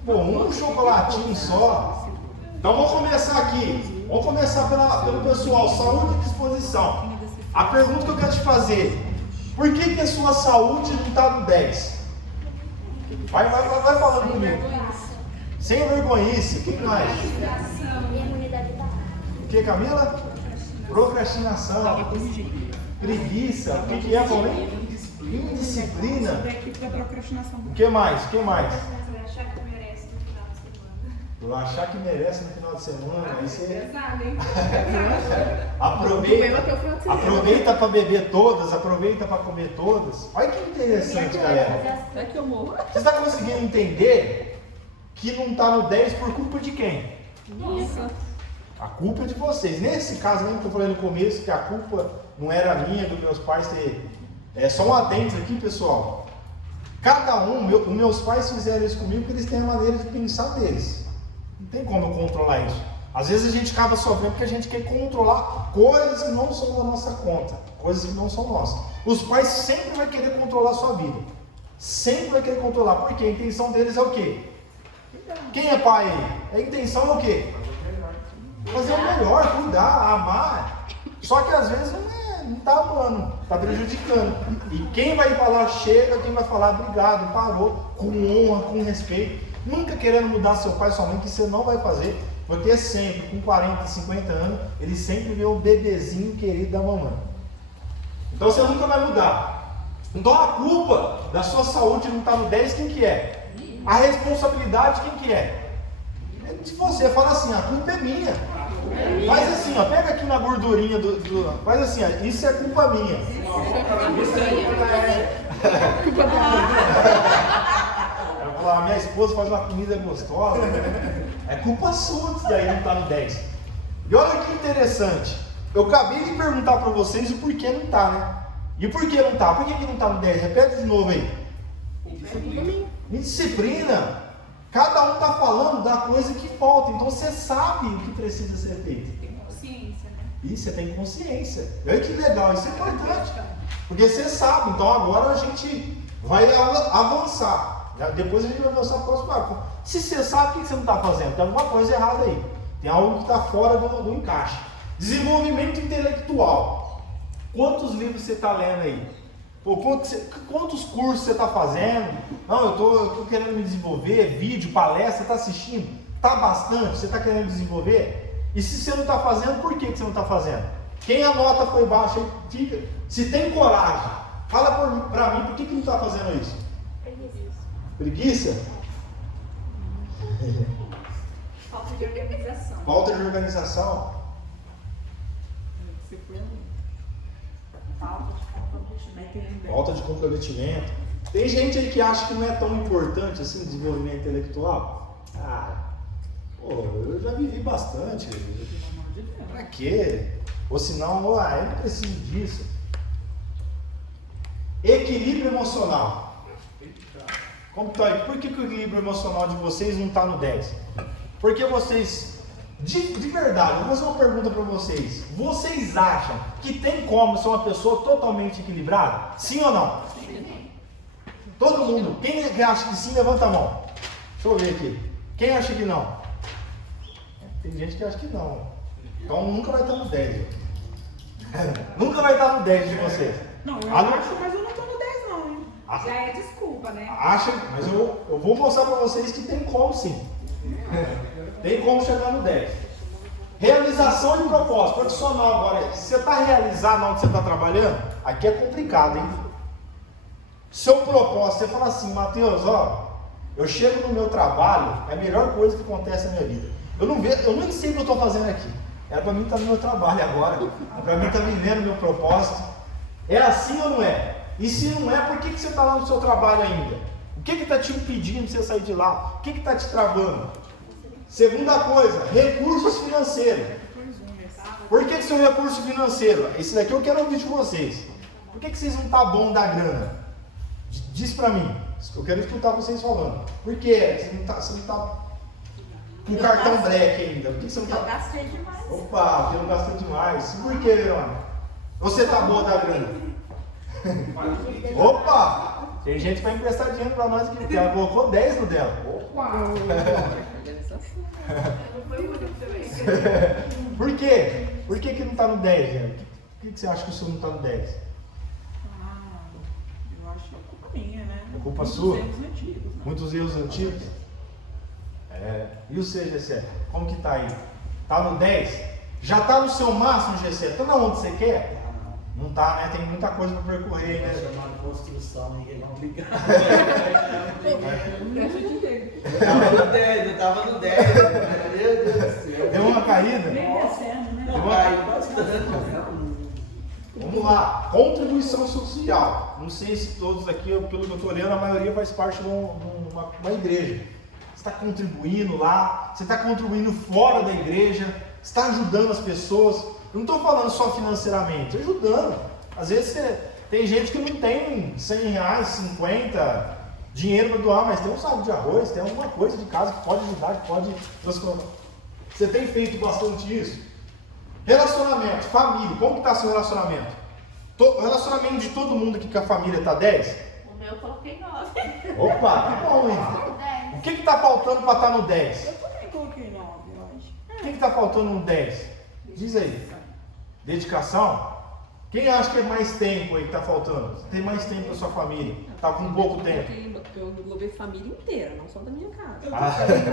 Pô, um chocolatinho só. Então vamos começar aqui. Vamos começar pelo pessoal, saúde e disposição. A pergunta que eu quero te fazer: por que a sua saúde não está no 10? Vai falando comigo. Sem vergonhice, o que mais? O que, Camila? Procrastinação. Preguiça. O que é, Paulinho? Indisciplina. O que mais? O que mais? Achar que merece no final de semana. Por achar que merece no final de semana, aí você Pesado, hein? aproveita para beber todas, aproveita para comer todas. Olha que interessante, galera. É que eu morro. Você está conseguindo entender que não está no 10 por culpa de quem? Nossa. A culpa é de vocês. Nesse caso, lembra que eu falei no começo que a culpa não era minha, dos meus pais ter. Só um adendo aqui, pessoal. Cada um, os meus pais fizeram isso comigo porque eles têm a maneira de pensar deles. Não tem como eu controlar isso. Às vezes a gente acaba sofrendo porque a gente quer controlar coisas que não são da nossa conta, coisas que não são nossas. Os pais sempre vão querer controlar a sua vida. Sempre vai querer controlar, porque a intenção deles é o quê? Quem é pai aí? A intenção é o quê? Fazer o melhor, cuidar, amar. Só que às vezes não está amando, está prejudicando. E quem vai falar chega, quem vai falar obrigado, parou, com honra, com respeito. Nunca querendo mudar seu pai, sua mãe, que você não vai fazer. Porque sempre, com 40, 50 anos, ele sempre vê o bebezinho querido da mamãe. Então você nunca vai mudar. Então a culpa da sua saúde não está no 10, quem que é? A responsabilidade, quem que é? Se você fala assim, a culpa é minha. Faz assim, ó, pega aqui na gordurinha faz assim, ó, isso é culpa minha. Eu vou falar, minha esposa faz uma comida gostosa, é culpa sua que daí não está no 10. E olha que interessante, eu acabei de perguntar para vocês o porquê não está, né? E o porquê não está? Por que não está no 10? Repete de novo aí. Indisciplina. Cada um está falando da coisa que falta, então você sabe o que precisa ser feito. Tem consciência, né? E você tem consciência. Olha que legal, isso é importante. Porque você sabe, então agora a gente vai avançar. Depois a gente vai avançar para o próximo arco. Se você sabe, o que você não está fazendo? Tem alguma coisa errada aí. Tem algo que está fora do encaixe. Desenvolvimento intelectual. Quantos livros você está lendo aí? Pô, quantos cursos você está fazendo? Não, eu estou querendo me desenvolver, vídeo, palestra, está assistindo? Está bastante? Você está querendo desenvolver? E se você não está fazendo, por que você não está fazendo? Quem a nota foi baixa, fica. Se tem coragem, fala para mim, por que não está fazendo isso? Preguiça? Falta de organização. Falta de organização? Falta de comprometimento. Tem gente aí que acha que não é tão importante assim desenvolvimento intelectual. Eu já vivi bastante. Pra quê? Ou senão, eu não preciso disso. Equilíbrio emocional. Como tá aí? Por que o equilíbrio emocional de vocês não está no 10? Porque vocês, de verdade, eu vou fazer uma pergunta para vocês. Vocês acham que tem como ser uma pessoa totalmente equilibrada? Sim ou não? Sim. Todo mundo. Quem acha que sim, levanta a mão. Deixa eu ver aqui. Quem acha que não? Tem gente que acha que não. Então nunca vai estar no 10. Nunca vai estar no 10 de vocês. Não, eu acho, mas eu não estou no 10 não, hein? Já é desculpa, né? Acha, mas eu vou mostrar para vocês que tem como sim. Tem como chegar no 10. Realização de propósito, profissional agora. Se você está realizado onde você está trabalhando, aqui é complicado, hein? Seu propósito, você fala assim, Mateus, eu chego no meu trabalho, é a melhor coisa que acontece na minha vida. Eu nem sei o que eu estou fazendo aqui. É para mim estar no meu trabalho agora. É para mim estar vivendo o meu propósito. É assim ou não é? E se não é, por que você está lá no seu trabalho ainda? O que está te impedindo de você sair de lá? O que está te travando? Segunda coisa, recursos financeiros. Por que seu recurso financeiro? Esse daqui eu quero ouvir de vocês. Por que vocês não estão bom da grana? Diz para mim. Eu quero escutar vocês falando. Por que você não está com o cartão black ainda? Por que você não está? Eu gastei demais. Opa, eu não gastei demais. Por que, Verônica? Você está boa da grana? Opa! Tem gente que vai emprestar dinheiro para nós aqui, porque ela colocou 10 no dela. Opa! Por quê? Por que não está no 10, gente? Por que você acha que o seu não está no 10? Eu acho que é culpa minha, né? É culpa sua? Muitos erros antigos, né? Muitos erros antigos? E o seu, Gessé? Como que está aí? Está no 10? Já está no seu máximo, Gessé? Está na onde você quer? Não tá, né? Tem muita coisa para percorrer, né? Chamado construção aí, vamos ligar. Eu tava no 10, meu Deus do céu. Deu uma caída? Nem descendo, né? Não, caiu bastante. Vamos lá, contribuição social. Não sei se todos aqui, pelo que eu estou olhando, a maioria faz parte de uma igreja. Você está contribuindo lá, você está contribuindo fora da igreja, você está ajudando as pessoas. Eu não estou falando só financeiramente, ajudando. Às vezes tem gente que não tem 100 reais, 50 dinheiro para doar, mas tem um saco de arroz, tem alguma coisa de casa que pode ajudar, que pode transformar. Você tem feito bastante isso? Relacionamento, família, como que está seu relacionamento? O relacionamento de todo mundo aqui com a família está 10? O meu eu coloquei 9. Opa, que bom, hein? O que está faltando para estar no 10? Eu também coloquei 9, eu acho. O que está faltando no 10? Diz aí. Dedicação? Quem acha que é mais tempo aí que está faltando? Você tem mais tempo na sua família? Está com pouco tempo? Eu englobei família inteira, não só da minha casa.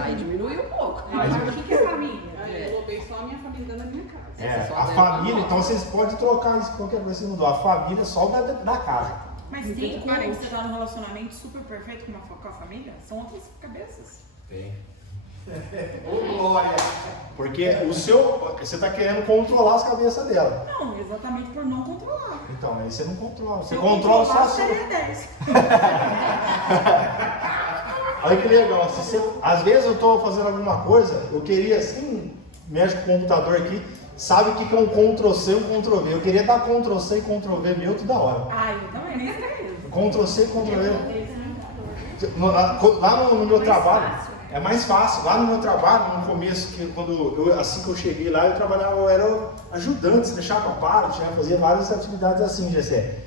Aí diminuiu um pouco. Mas o que é família? Eu englobei só a minha família dentro da minha casa. A família, então vocês podem trocar isso qualquer coisa que mudou. A família é só da casa. Mas tem como você estar num relacionamento super perfeito com a família? São outras cabeças. Tem. Ô glória! Porque você está querendo controlar as cabeças dela. Não, exatamente por não controlar. Então, aí você não controla. Você Se eu controla só a controlasse, sua. seria 10. Olha que legal. Às vezes eu estou fazendo alguma coisa, eu queria assim, mexe com o computador aqui, sabe o que é um Ctrl-C e um Ctrl-V. Eu queria dar Ctrl-C e Ctrl-V meu toda hora. Ah, eu também, nem sei isso. Ctrl-C e Ctrl-V. Lá no meu trabalho, é mais fácil. Lá no meu trabalho, no começo, assim que eu cheguei lá, eu era ajudante, deixava parte, fazia várias atividades assim, Gessé.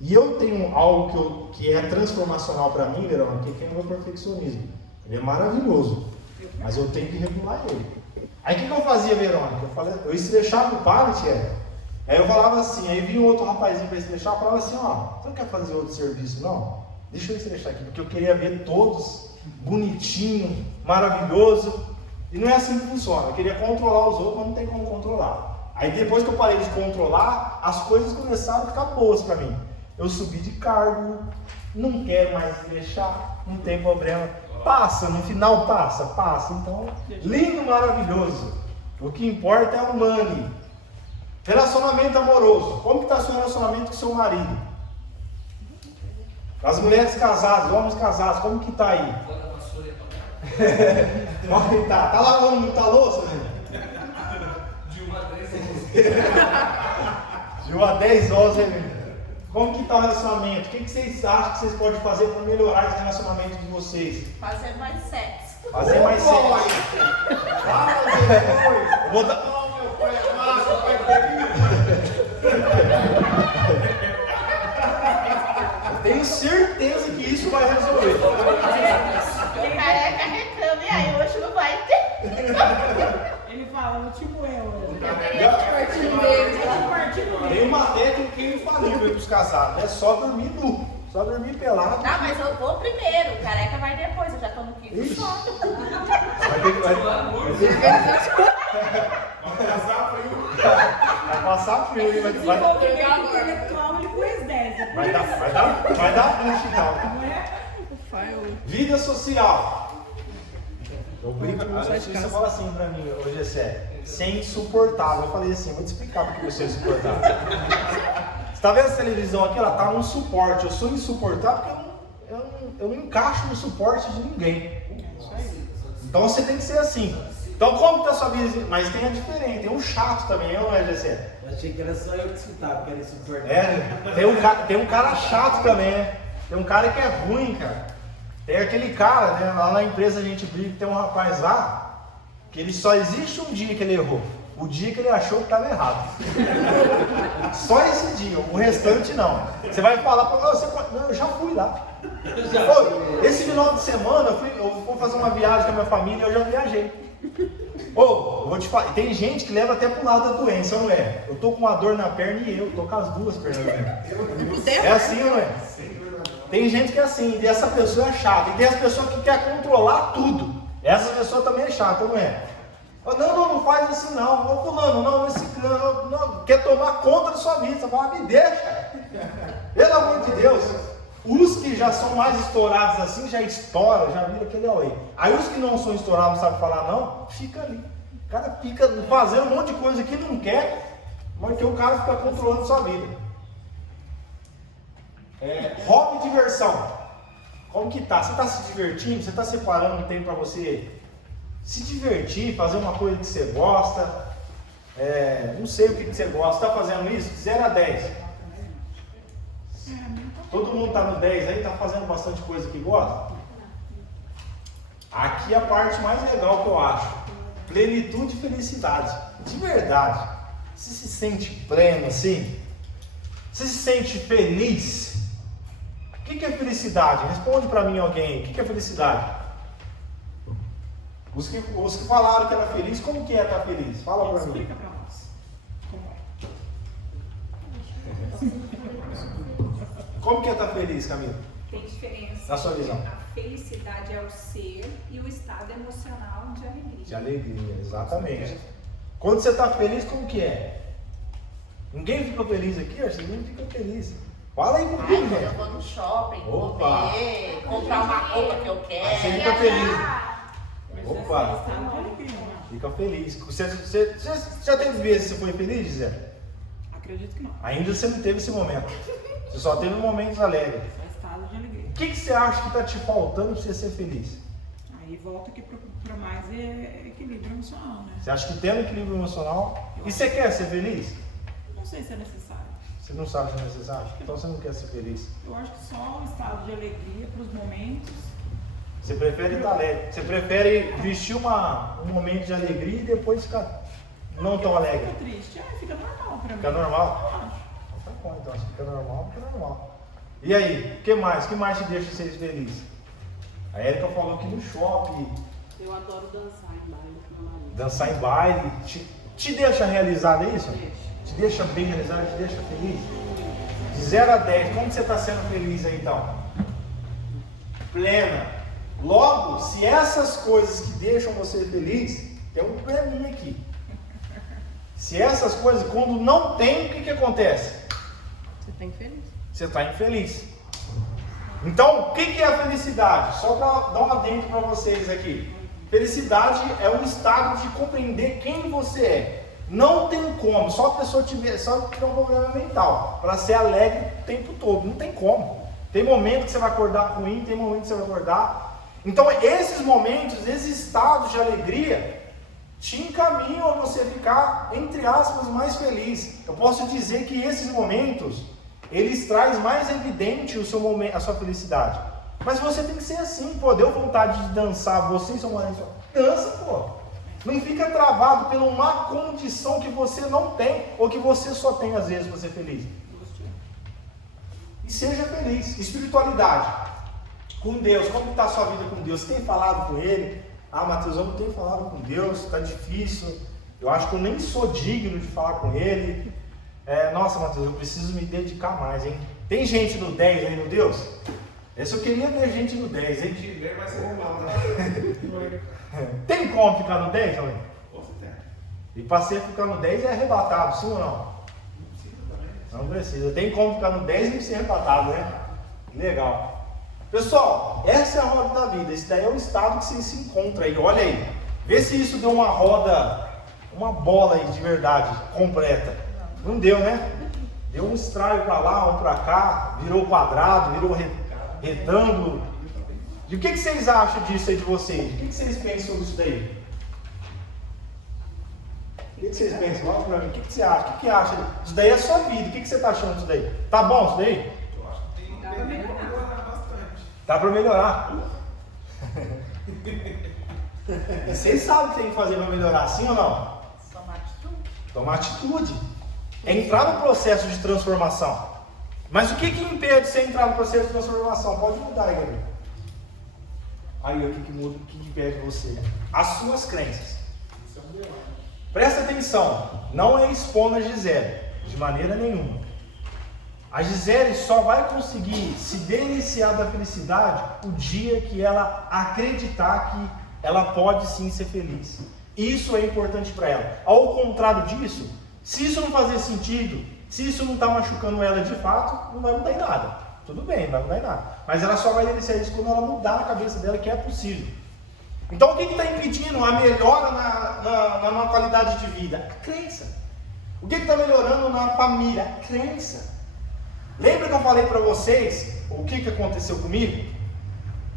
E eu tenho algo que é transformacional para mim, Verônica, que é o meu perfeccionismo. Ele é maravilhoso, mas eu tenho que regular ele. Aí o que eu fazia, Verônica? Eu estrechava o pallet, aí eu falava assim, aí vinha um outro rapazinho para estrechar, eu falava assim, ó, você não quer fazer outro serviço não? Deixa eu estrechar aqui, porque eu queria ver todos bonitinho, maravilhoso, e não é assim que funciona. Eu queria controlar os outros, mas não tem como controlar. Aí depois que eu parei de controlar, as coisas começaram a ficar boas para mim. Eu subi de cargo, não quero mais deixar, não tem problema. Passa, no final passa. Então, lindo, maravilhoso. O que importa é o money. Relacionamento amoroso. Como que está seu relacionamento com seu marido? As mulheres casadas, homens casados, como que está aí? Como que tá? Tá lavando muita louça, né? De 1 a 10 horas, né? Como que está o relacionamento? O que vocês acham que vocês podem fazer para melhorar esse relacionamento de vocês? Fazer mais sexo. Fazer mais sexo. Eu vou dar... Eu tenho certeza que isso vai resolver. O careca reclama, e aí hoje não vai ter. Ele fala, tipo eu. Tem uma técnica infalível para os casados, é só dormir nu, só dormir pelado. Tá, mas eu vou primeiro, o careca vai depois, eu já tô no quinto sono. Vai passar frio, hein? Desenvolvimento intelectual, ele pôs 10. Vai dar puxa então. Não é? Vida social. Eu brinco com você fala assim pra mim, hoje é sério. Ser insuportável. Eu falei assim, vou te explicar porque você é insuportável. Você tá vendo essa televisão aqui? Ela tá num suporte. Eu sou insuportável porque eu não encaixo no suporte de ninguém. Então você tem que ser assim. Então como tá a sua vida? Mas tem a diferente, tem um chato também, não é, Gessé? Eu achei que era só eu que escutava, que era insuportável. Tem um cara chato também, né? Tem um cara que é ruim, cara. Tem aquele cara, né? Lá na empresa a gente briga, tem um rapaz lá, que ele só existe um dia que ele errou. O dia que ele achou que estava errado. Só esse dia, o restante não. Você vai falar para você, não, eu já fui lá. Pô, esse final de semana eu fui fazer uma viagem com a minha família e eu já viajei. Ô, eu vou te falar, tem gente que leva até pro lado da doença, não é? Eu tô com uma dor na perna e eu tô com as duas pernas na perna. É assim, não é? Tem gente que é assim, e essa pessoa é chata. E tem as pessoas que querem controlar tudo. Essa pessoa também é chata, não é? Não faz assim não. Ô fulano, não, esse não, quer tomar conta da sua vida. Você fala, me deixa. Pelo amor de Deus. Os que já são mais estourados assim, já estoura, já vira aquele auê. Aí os que não são estourados, não sabem falar não, fica ali. O cara fica fazendo um monte de coisa que não quer, mas que o cara fica controlando a sua vida. Hobby e diversão. Como que tá? Você está se divertindo? Você está separando um tempo para você se divertir, fazer uma coisa que você gosta? Não sei o que você gosta. Está fazendo isso? 0 a 10. Todo mundo está no 10 aí, está fazendo bastante coisa que gosta? Aqui é a parte mais legal que eu acho. Plenitude e felicidade. De verdade. Você se sente pleno assim? Você se sente feliz? O que é felicidade? Responde para mim alguém. O que é felicidade? Os que falaram que era feliz, como que é estar feliz? Fala para mim. Explica para nós. Como que é estar feliz, Camila? Tem diferença. Na sua visão. A felicidade é o ser e o estado emocional de alegria. De alegria, exatamente. Quando você está feliz, como que é? Ninguém fica feliz aqui, acho que ninguém fica feliz. Fala aí comigo, Quando eu gente. vou no shopping, Opa. comer, comprar uma roupa que eu quero. Aí você fica feliz. Opa, Estado de alegria, né? fica feliz. Você já teve vezes que você foi feliz, Gisele? Acredito que não. Ainda você não teve esse momento. Você só teve momentos alegres. Só estado de alegria. O que você acha que está te faltando para você ser feliz? Aí volta aqui para mais equilíbrio emocional, né? Você acha que tendo equilíbrio emocional... E você quer ser feliz? Não sei se é necessário. Você não sabe se é necessário? Então você não quer ser feliz. Eu acho que só um estado de alegria para os momentos. Você prefere estar alegre. Você prefere vestir um momento de alegria e depois ficar não tão alegre. Fica triste. Fica normal para mim. Fica normal? Eu acho. Tá bom, então se fica normal, fica normal. E aí, o que mais? O que mais te deixa ser feliz? A Erika falou que no shopping, Eu adoro dançar em baile com meu marido. dançar em baile, te deixa realizado, é isso? Deixa. Te deixa bem realizado, te deixa feliz? De 0 a 10, como você está sendo feliz aí então? Plena. Logo, se essas coisas que deixam você feliz, tem um pleninho aqui. Se essas coisas, quando não tem, o que acontece? Você tá infeliz. Você está infeliz. Então, o que é a felicidade? Só para dar um adendo para vocês aqui. Felicidade é um estado de compreender quem você é. Não tem como, só a pessoa tiver um problema mental para ser alegre o tempo todo. Não tem como. Tem momento que você vai acordar ruim, tem momento que você vai acordar. Então, esses momentos, esses estados de alegria te encaminham a você ficar, entre aspas, mais feliz. Eu posso dizer que esses momentos, eles trazem mais evidente o seu momento, a sua felicidade. Mas você tem que ser assim, pô. Deu vontade de dançar, você e seu marido, dança, pô. Não fica travado pela uma condição que você não tem, ou que você só tem às vezes para ser feliz. E seja feliz. Espiritualidade. Com Deus, como está a sua vida com Deus? Você tem falado com Ele? Ah, Matheus, eu não tenho falado com Deus, está difícil. Eu acho que eu nem sou digno de falar com Ele. Nossa, Matheus, eu preciso me dedicar mais, hein? Tem gente no 10 aí no Deus? Esse eu queria ver gente no 10, hein? A gente vê, mas você não manda. Tem como ficar no 10, também? Você tem. E para você ficar no 10 é arrebatado, sim ou não? Não precisa também. Não precisa. Tem como ficar no 10 e ser arrebatado, né? Legal. Pessoal, essa é a roda da vida. Esse daí é o estado que você se encontra aí. Olha aí. Vê se isso deu uma roda, uma bola aí de verdade, completa. Não deu, né? Deu um estraio para lá, um para cá, virou quadrado, virou retângulo. E o que vocês acham disso aí de vocês? O que vocês pensam sobre isso daí? O que vocês pensam? Fala pra mim, o que você acha? O que acha? Isso daí é a sua vida, o que você está achando disso daí? Tá bom isso daí? Eu acho que tem que melhorar bastante. Dá para melhorar. E vocês sabem o que tem que fazer para melhorar, sim ou não? Tomar atitude. Tomar atitude. É entrar no processo de transformação. Mas o que impede você entrar no processo de transformação? Pode mudar aí, Gabriel. Aí, o que muda, o que impede você? As suas crenças. Presta atenção, não é expondo a Gisele, de maneira nenhuma. A Gisele só vai conseguir se deliciar da felicidade o dia que ela acreditar que ela pode sim ser feliz. Isso é importante para ela. Ao contrário disso, se isso não fazer sentido, se isso não está machucando ela de fato, não vai mudar em nada. Tudo bem, não vai mudar em nada. Mas ela só vai iniciar isso quando ela mudar na cabeça dela que é possível. Então o que está impedindo a melhora na qualidade de vida? A crença. O que está melhorando na família? A crença. Lembra que eu falei para vocês o que aconteceu comigo?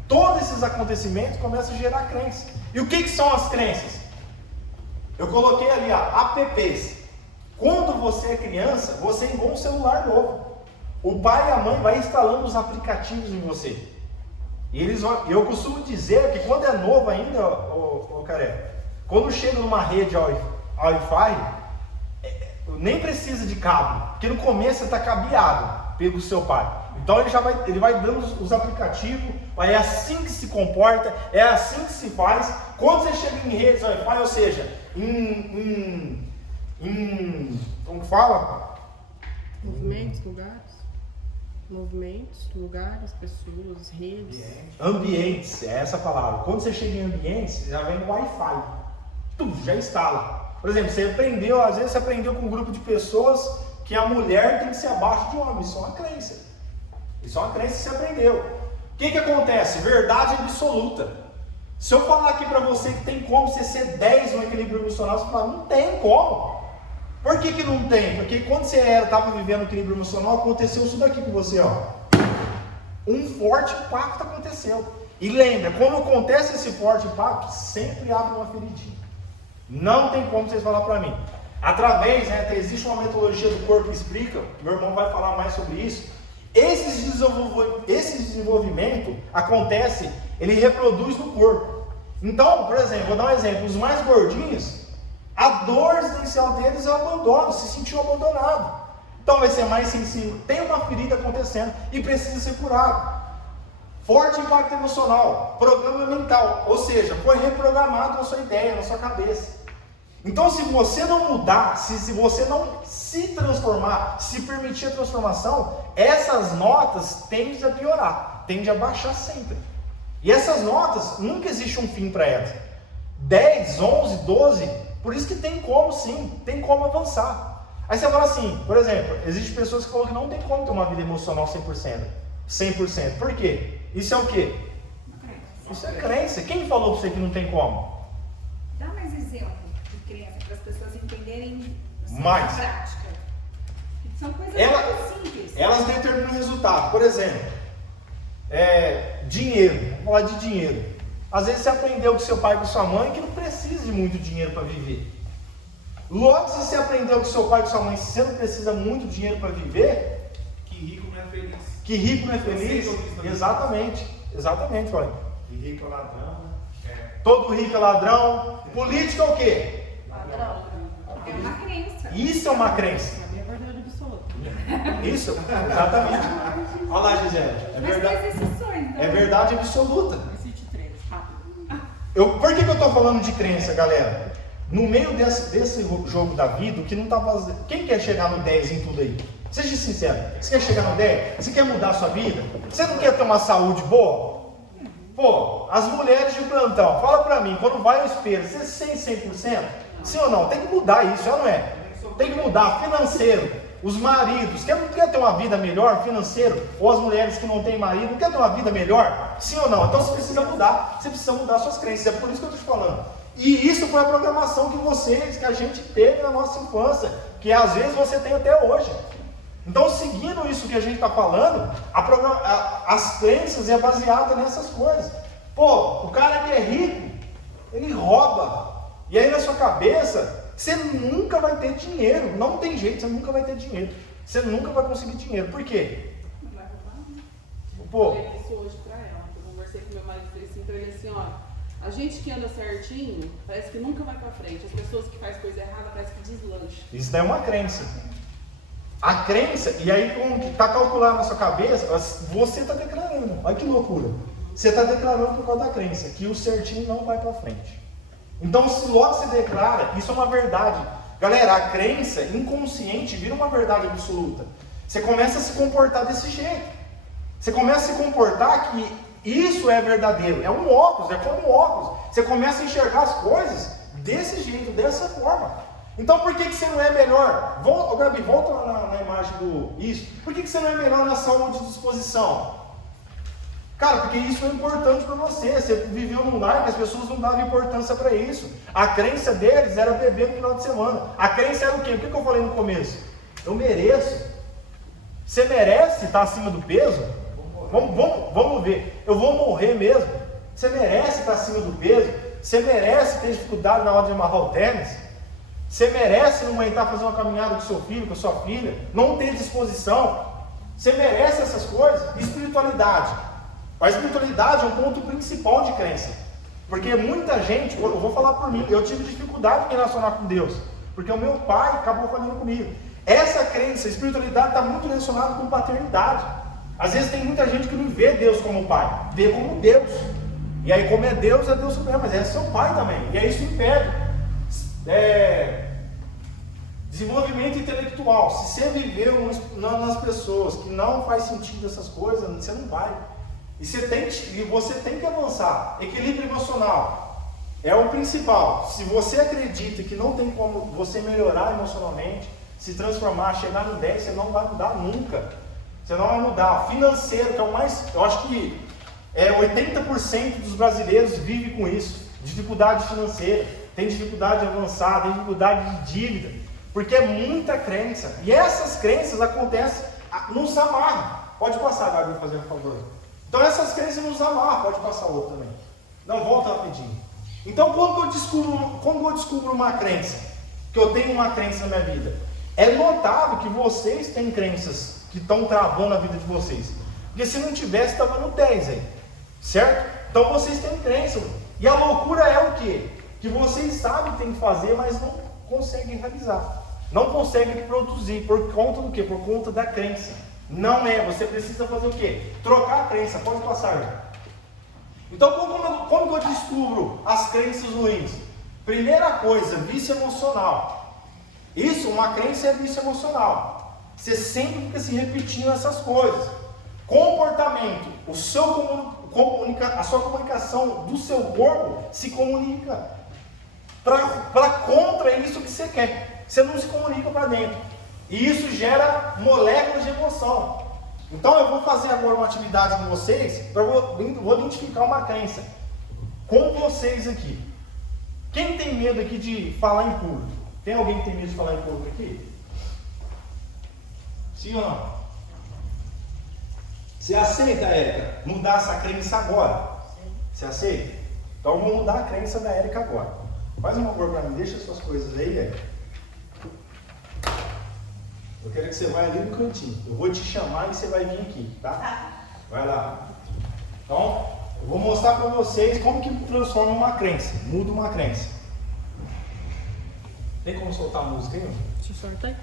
Todos esses acontecimentos começam a gerar crença. E o que são as crenças? Eu coloquei ali, apps. Quando você é criança, você encontra um celular novo. O pai e a mãe vai instalando os aplicativos em você. E eu costumo dizer que quando é novo ainda, careca, quando chega numa rede Wi-Fi, nem precisa de cabo, porque no começo você está cabeado pelo seu pai. Então ele vai dando os aplicativos, é assim que se comporta, é assim que se faz. Quando você chega em redes Wi-Fi, ou seja, como que fala? Movimentos, lugares, pessoas, redes. Ambientes, é essa a palavra. Quando você chega em ambientes, já vem no Wi-Fi. Tudo, já instala. Por exemplo, às vezes você aprendeu com um grupo de pessoas que a mulher tem que ser abaixo de homem. Isso é uma crença. Isso é uma crença que você aprendeu. O que acontece? Verdade absoluta. Se eu falar aqui para você que tem como você ser 10 no equilíbrio emocional, você fala, não tem como. Por que não tem? Porque quando você estava vivendo o equilíbrio emocional, aconteceu isso daqui com você, ó. Um forte impacto aconteceu. E lembra, quando acontece esse forte impacto, sempre abre uma feridinha. Não tem como vocês falar para mim. Através, existe uma metodologia do corpo explica, meu irmão vai falar mais sobre isso. Esse desenvolvimento acontece, ele reproduz no corpo. Então, por exemplo, vou dar um exemplo, os mais gordinhos, a dor existencial deles é o abandono, se sentiu abandonado. Então vai ser mais sensível, tem uma ferida acontecendo e precisa ser curado. Forte impacto emocional, programa mental, ou seja, foi reprogramado na sua ideia, na sua cabeça. Então se você não mudar, se você não se transformar, se permitir a transformação, essas notas tendem a piorar, tendem a baixar sempre. E essas notas, nunca existe um fim para elas. 10, 11, 12, por isso que tem como sim, tem como avançar. Aí você fala assim, por exemplo, existem pessoas que falam que não tem como ter uma vida emocional 100%. 100%. Por quê? Isso é o quê? Isso é crença. Quem falou para você que não tem como? Dá mais exemplo de crença para as pessoas entenderem mais. A prática. São coisas muito simples. Elas determinam o resultado. Por exemplo, dinheiro. Vamos falar de dinheiro. Às vezes você aprendeu com seu pai e com sua mãe que não precisa de muito dinheiro para viver. Logo, se você aprendeu com seu pai e com sua mãe que você não precisa muito dinheiro para viver, que rico não é feliz. Que rico não é feliz? Exatamente, olha. E rico é ladrão, né? Todo rico é ladrão. Político é o quê? Ladrão. É uma crença. Isso é uma crença. É a verdade absoluta. Isso, exatamente. Olha lá, Gisele. Mas tem exceções. É verdade absoluta. Cite 3, rápido. Por que eu estou falando de crença, galera? No meio desse jogo da vida, o que não está fazendo. Quem quer chegar no 10 em tudo aí? Seja sincero. Você quer chegar no 10? Você quer mudar a sua vida? Você não quer ter uma saúde boa? Pô, as mulheres de plantão, fala pra mim, quando vai ao espelho, você sente 100%? Sim ou não? Tem que mudar isso, já não é? Tem que mudar financeiro. Os maridos, quer ter uma vida melhor financeiro? Ou as mulheres que não têm marido, não quer ter uma vida melhor? Sim ou não? Então você precisa mudar suas crenças, é por isso que eu estou te falando. E isso foi a programação que a gente teve na nossa infância, que às vezes você tem até hoje. Então, seguindo isso que a gente está falando, as crenças é baseada nessas coisas. Pô, o cara que é rico, ele rouba. E aí na sua cabeça, você nunca vai ter dinheiro. Não tem jeito, você nunca vai ter dinheiro. Você nunca vai conseguir dinheiro. Por quê? Não vai roubar, né? Pô, Eu falei isso hoje pra ela. Eu conversei com meu marido e falei ele assim, ó. A gente que anda certinho, parece que nunca vai pra frente. As pessoas que fazem coisa errada, parece que deslancha. isso daí é uma crença. A crença, e aí como está calculado na sua cabeça, você está declarando. Olha que loucura. Você está declarando por causa da crença, que o certinho não vai para frente. Então, se logo você declara, isso é uma verdade. Galera, a crença inconsciente vira uma verdade absoluta. Você começa a se comportar desse jeito. Você começa a se comportar que isso é verdadeiro. É um óculos, é como um óculos. Você começa a enxergar as coisas desse jeito, dessa forma. Então por que você não é melhor? Gabi, volta lá na imagem do isso. Por que você não é melhor na saúde de disposição? Cara, porque isso é importante para você. Você viveu num lar que as pessoas não davam importância para isso. A crença deles era beber no final de semana. A crença era o quê? O que eu falei no começo? Eu mereço. Você merece estar acima do peso? Vamos ver. Eu vou morrer mesmo. Você merece estar acima do peso? Você merece ter dificuldade na hora de amarrar o tênis? Você merece não aguentar fazer uma caminhada com seu filho, com sua filha? Não ter disposição? Você merece essas coisas? Espiritualidade. A espiritualidade é um ponto principal de crença. Porque muita gente, eu vou falar por mim, eu tive dificuldade de relacionar com Deus. Porque o meu pai acabou falando comigo. Essa crença, a espiritualidade está muito relacionada com paternidade. Às vezes tem muita gente que não vê Deus como pai, vê como Deus. E aí como é Deus supremo, mas é seu pai também. E aí isso impede. Desenvolvimento intelectual. Se você viveu nas pessoas que não faz sentido essas coisas, você não vai. E você tem que avançar. Equilíbrio emocional é o principal. Se você acredita que não tem como você melhorar emocionalmente, se transformar, chegar no 10, você não vai mudar nunca. Você não vai mudar. Financeiro, que é o mais... Eu acho que 80% dos brasileiros vivem com isso. Dificuldade financeira. Tem dificuldade de avançar, tem dificuldade de dívida. Porque é muita crença. E essas crenças acontecem, nos amarram. Pode passar, Gabi, fazer um favor. Então essas crenças nos amarram. Pode passar outro também. Não, volta rapidinho. Então quando eu descubro uma crença, que eu tenho uma crença na minha vida, é notável que vocês têm crenças que estão travando a vida de vocês. Porque se não tivesse, estava no 10 aí. Certo? Então vocês têm crença. E a loucura é o quê? Que vocês sabem que tem que fazer, mas não conseguem realizar. Não conseguem produzir. Por conta do quê? Por conta da crença. Não é. Você precisa fazer o quê? Trocar a crença. Pode passar, já. Então, como que eu descubro as crenças ruins? Primeira coisa, vício emocional. Isso, uma crença é vício emocional. Você sempre fica se repetindo essas coisas. Comportamento. A sua comunicação do seu corpo se comunica para contra isso que você quer. Você não se comunica para dentro. E isso gera moléculas de emoção. Então eu vou fazer agora uma atividade com vocês, vou identificar uma crença com vocês aqui. Quem tem medo aqui de falar em público? Tem alguém que tem medo de falar em público aqui? Sim ou não? Você aceita, Érica, mudar essa crença agora? Você aceita? Então vamos mudar a crença da Érica agora. Faz um favor para mim, deixa suas coisas aí, Érica. Eu quero que você vá ali no cantinho. Eu vou te chamar e você vai vir aqui, tá? Vai lá. Então, eu vou mostrar para vocês como que transforma uma crença. Muda uma crença. Tem como soltar a música aí? Deixa eu soltar aí.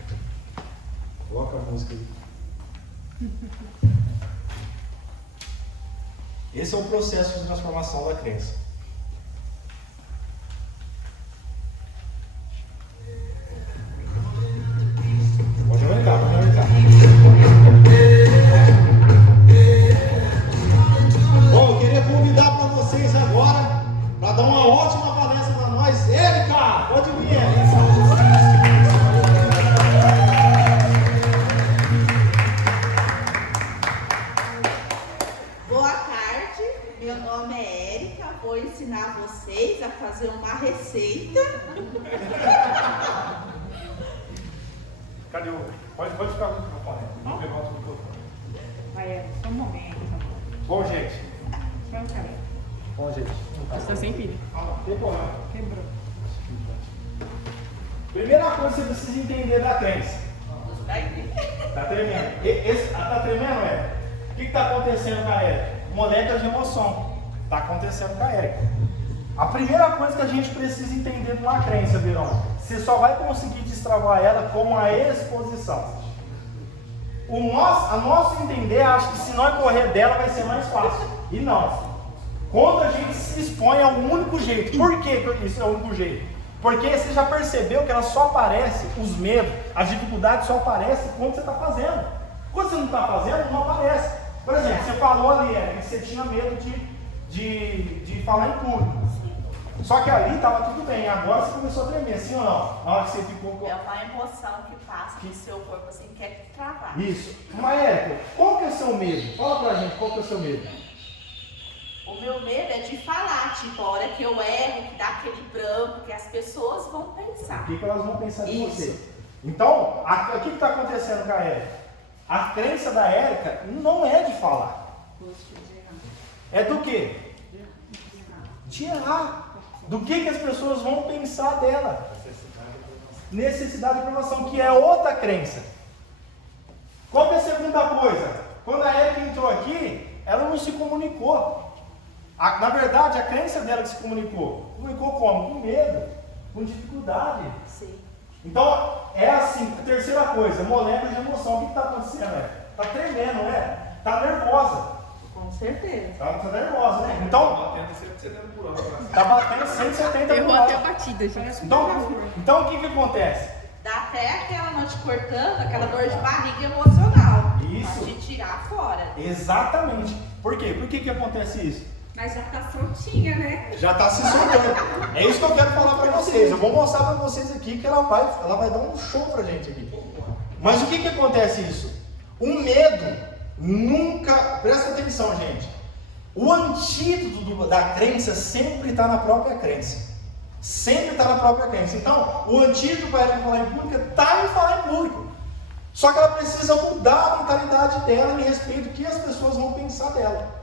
Coloca a música aí. Esse é o processo de transformação da crença. Pode aumentar, pode aumentar. Bom, eu queria convidar para vocês agora, para dar uma ótima palestra para nós. Érica, pode vir, Érica. Boa tarde, meu nome é Érica, vou ensinar vocês a fazer uma receita. Cadê o... Pode ficar com o microfone. Não pegar o microfone. Vai, só um momento. Bom, gente. Vai, cara. Bom, gente. Você tá sem pilha. Tem problema. Quebrou. Primeira coisa que você precisa entender da crença. Tá tremendo. Tá tremendo, Érica? O que está acontecendo com a Érica? Moléculas de emoção. Está acontecendo com a Érica. A primeira coisa que a gente precisa entender de uma crença, Virão, você só vai conseguir destravar ela com a exposição. A nosso entender, acho que se nós correr dela vai ser mais fácil. E não. Quando a gente se expõe é o único jeito. Por que isso é o único jeito? Porque você já percebeu que ela só aparece, os medos, as dificuldades só aparecem quando você está fazendo. Quando você não está fazendo, não aparece. Por exemplo, você falou ali, que você tinha medo de falar em público. Só que ali estava tudo bem, agora você começou a tremer, sim ou não? Na hora que você ficou com... É uma emoção que passa no seu corpo, assim, quer travar. Isso. Mas, Érica, qual que é o seu medo? Fala pra gente, qual que é o seu medo? O meu medo é de falar, tipo, a hora que eu erro, que dá aquele branco, que as pessoas vão pensar. O que elas vão pensar de Isso. você? Então, o que está acontecendo com a Érica? A crença da Érica não é de falar. É do quê? De errar. Do que as pessoas vão pensar dela? Necessidade de aprovação, que é outra crença. Qual que é a segunda coisa? Quando a Érica entrou aqui, ela não se comunicou. Na verdade, a crença dela que se comunicou. Comunicou como? Com medo, com dificuldade. Sim. Então, é assim, a terceira coisa, molécula de emoção. O que está acontecendo, Érica? Está tremendo, né? Está nervosa. Com certeza. Tá nervosa, né? Então, batendo 170 por hora. tá batendo 170 Errou por até a hora. batida, gente. Então o que acontece? Dá até aquela, não te cortando, aquela dor de barriga emocional. Isso. Pra te tirar fora. Exatamente. Por quê? Por que acontece isso? Mas já tá soltinha, né? Já está se soltando. É isso que eu quero falar para vocês. Eu vou mostrar para vocês aqui que ela vai dar um show pra gente aqui. Mas o que acontece isso? O medo nunca... Presta atenção, gente. O antídoto da crença sempre está na própria crença. Sempre está na própria crença. Então, o antídoto para ela falar em público está em falar em público. Só que ela precisa mudar a mentalidade dela em respeito do que as pessoas vão pensar dela.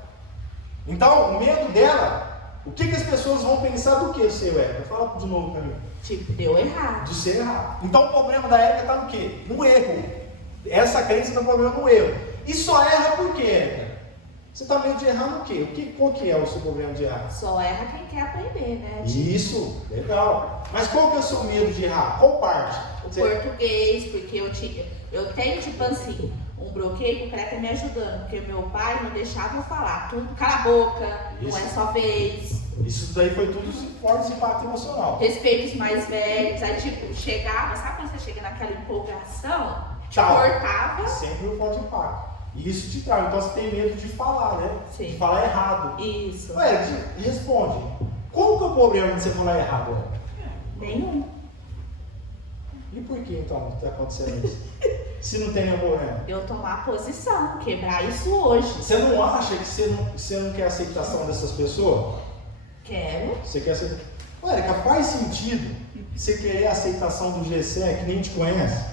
Então, o medo dela, o que as pessoas vão pensar do que, seu Érica? Fala de novo para mim. Tipo, deu errado. De ser errado. Então, o problema da Érica está no quê? No erro. Essa crença tem um problema no erro. E só erra por quê, Érica? Você está medo de errar no quê? Qual que é o seu problema de errar? Só erra quem quer aprender, né? Isso, legal. Mas qual que é o seu medo de errar? Qual parte? O português, porque eu tenho, tipo assim, um bloqueio que o cara tá me ajudando, porque meu pai não deixava eu falar. Tudo, cala a boca, Isso. não é só vez. Isso daí foi tudo forte impacto emocional. Respeito os mais velhos. Aí, tipo, chegava, sabe quando você chega naquela empolgação? Te Tchau. cortava. Sempre um forte impacto. E isso te traz. Então você tem medo de falar, né? Sim. De falar errado. Isso. Ué, responde. Qual que é o problema de você falar errado? Nenhum. E por que então está acontecendo isso? Se não tem nenhum problema. Eu tomar posição, quebrar isso hoje. Você não acha que você não quer a aceitação dessas pessoas? Quero. Você quer aceitar? Ué, Érica, faz sentido você querer a aceitação do GCE que nem te conhece?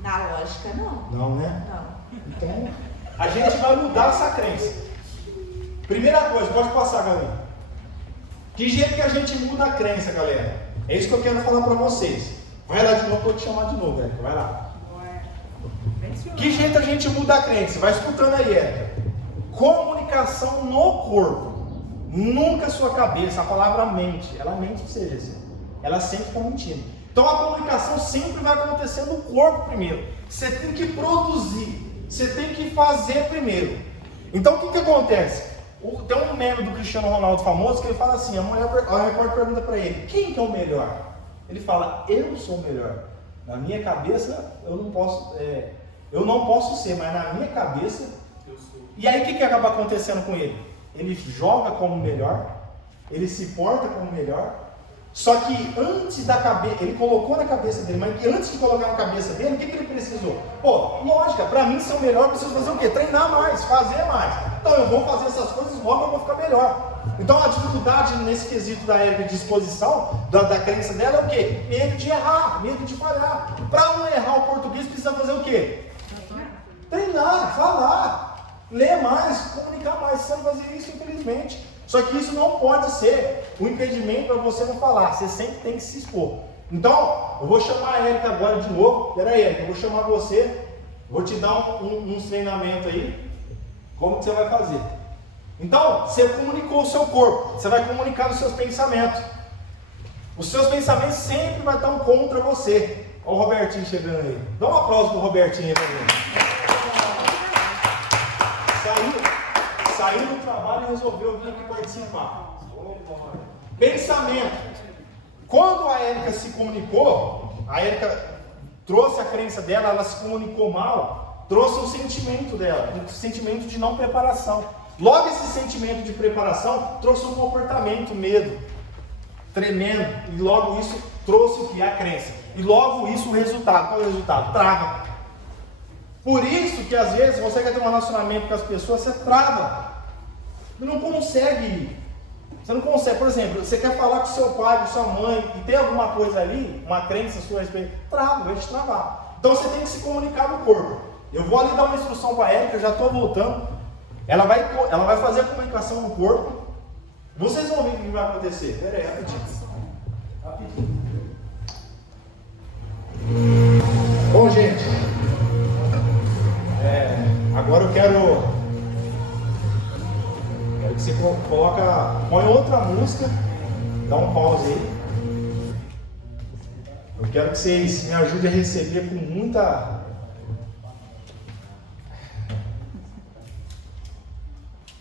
Na lógica, não. Não, né? Não. Então, a gente vai mudar essa crença. Primeira coisa, pode passar, galera. Que jeito que a gente muda a crença, galera? É isso que eu quero falar para vocês. Vai lá de novo, vou te chamar de novo, Érica. Vai lá. Que jeito a gente muda a crença? Vai escutando aí, Érica. Comunicação no corpo. Nunca a sua cabeça, a palavra mente. Ela mente pra você, assim. Ela sempre está mentindo. Então a comunicação sempre vai acontecer no corpo primeiro. Você tem que produzir. Você tem que fazer primeiro. Então o que acontece? Tem um meme do Cristiano Ronaldo famoso que ele fala assim, a repórter pergunta para ele, quem que é o melhor? Ele fala, eu sou o melhor. Na minha cabeça eu não posso ser, mas na minha cabeça Eu sou. E aí o que acaba acontecendo com ele? Ele joga como melhor, ele se porta como melhor, só que antes da cabeça, ele colocou na cabeça dele, mas antes de colocar na cabeça dele, o que ele precisou? Pô, lógica, para mim ser o melhor, eu preciso fazer o quê? Treinar mais, fazer mais. Então eu vou fazer essas coisas, logo eu vou ficar melhor. Então a dificuldade nesse quesito da Érica de disposição, da crença dela é o quê? Medo de errar, medo de falhar. Para não errar o português precisa fazer o quê? Treinar, falar, ler mais, comunicar mais. Você não fazer isso, infelizmente. Só que isso não pode ser um impedimento para você não falar. Você sempre tem que se expor. Então, eu vou chamar a Érica agora de novo. Peraí, Érica, eu vou chamar você. Vou te dar uns treinamentos aí. Como que você vai fazer? Então, você comunicou o seu corpo. Você vai comunicar os seus pensamentos. Os seus pensamentos sempre vão estar contra você. Olha o Robertinho chegando aí. Dá um aplauso pro Robertinho aí também. Saiu do trabalho e resolveu vir aqui participar. Pensamento. Quando a Érica se comunicou, a Érica trouxe a crença dela, ela se comunicou mal, trouxe o sentimento dela, o sentimento de não preparação. Logo esse sentimento de preparação trouxe um comportamento, medo. tremendo, e logo isso trouxe o que? A crença. E logo isso o resultado. Qual é o resultado? Trava. Por isso que às vezes você quer ter um relacionamento com as pessoas, você trava. Você não consegue ir. Você não consegue, por exemplo, você quer falar com seu pai, com sua mãe, e tem alguma coisa ali, uma crença sua a respeito, trava, vai te travar. Então você tem que se comunicar no corpo. Eu vou ali dar uma instrução para ela, que eu já estou voltando. Ela vai fazer a comunicação no corpo. Vocês vão ver o que vai acontecer. Pera aí, rapidinho. Bom, gente, agora eu quero que você põe outra música, dá um pause aí. Eu quero que vocês me ajudem a receber com muita...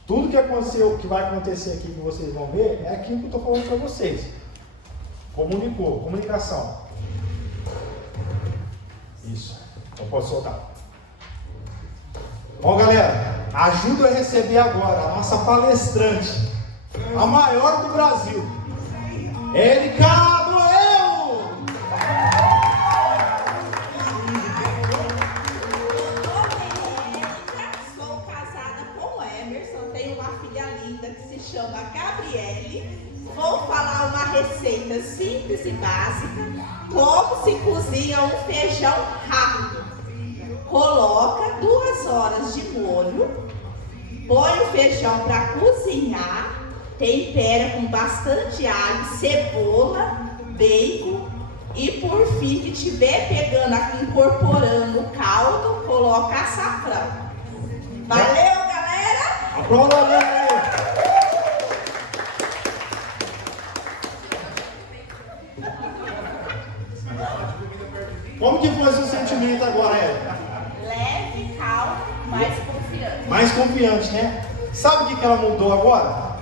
Tudo que aconteceu, que vai acontecer aqui, que vocês vão ver, é aquilo que eu estou falando para vocês. Comunicação. Isso. Então pode soltar. Bom, galera, ajuda a receber agora a nossa palestrante, a maior do Brasil, Érica Abreu! Sou casada com o Emerson, tenho uma filha linda que se chama Gabriele. Vou falar uma receita simples e básica, como se cozinha um feijão rápido. Coloca 2 horas de molho, põe o feijão para cozinhar, tempera com bastante alho, cebola, bacon e por fim, que estiver pegando aqui, incorporando o caldo, coloca açafrão. Valeu, galera! Aplauda, galera! Como que foi o seu sentimento agora, Érica? Leve, calmo, mais confiante. Mais confiante, né? Sabe o que ela mudou agora?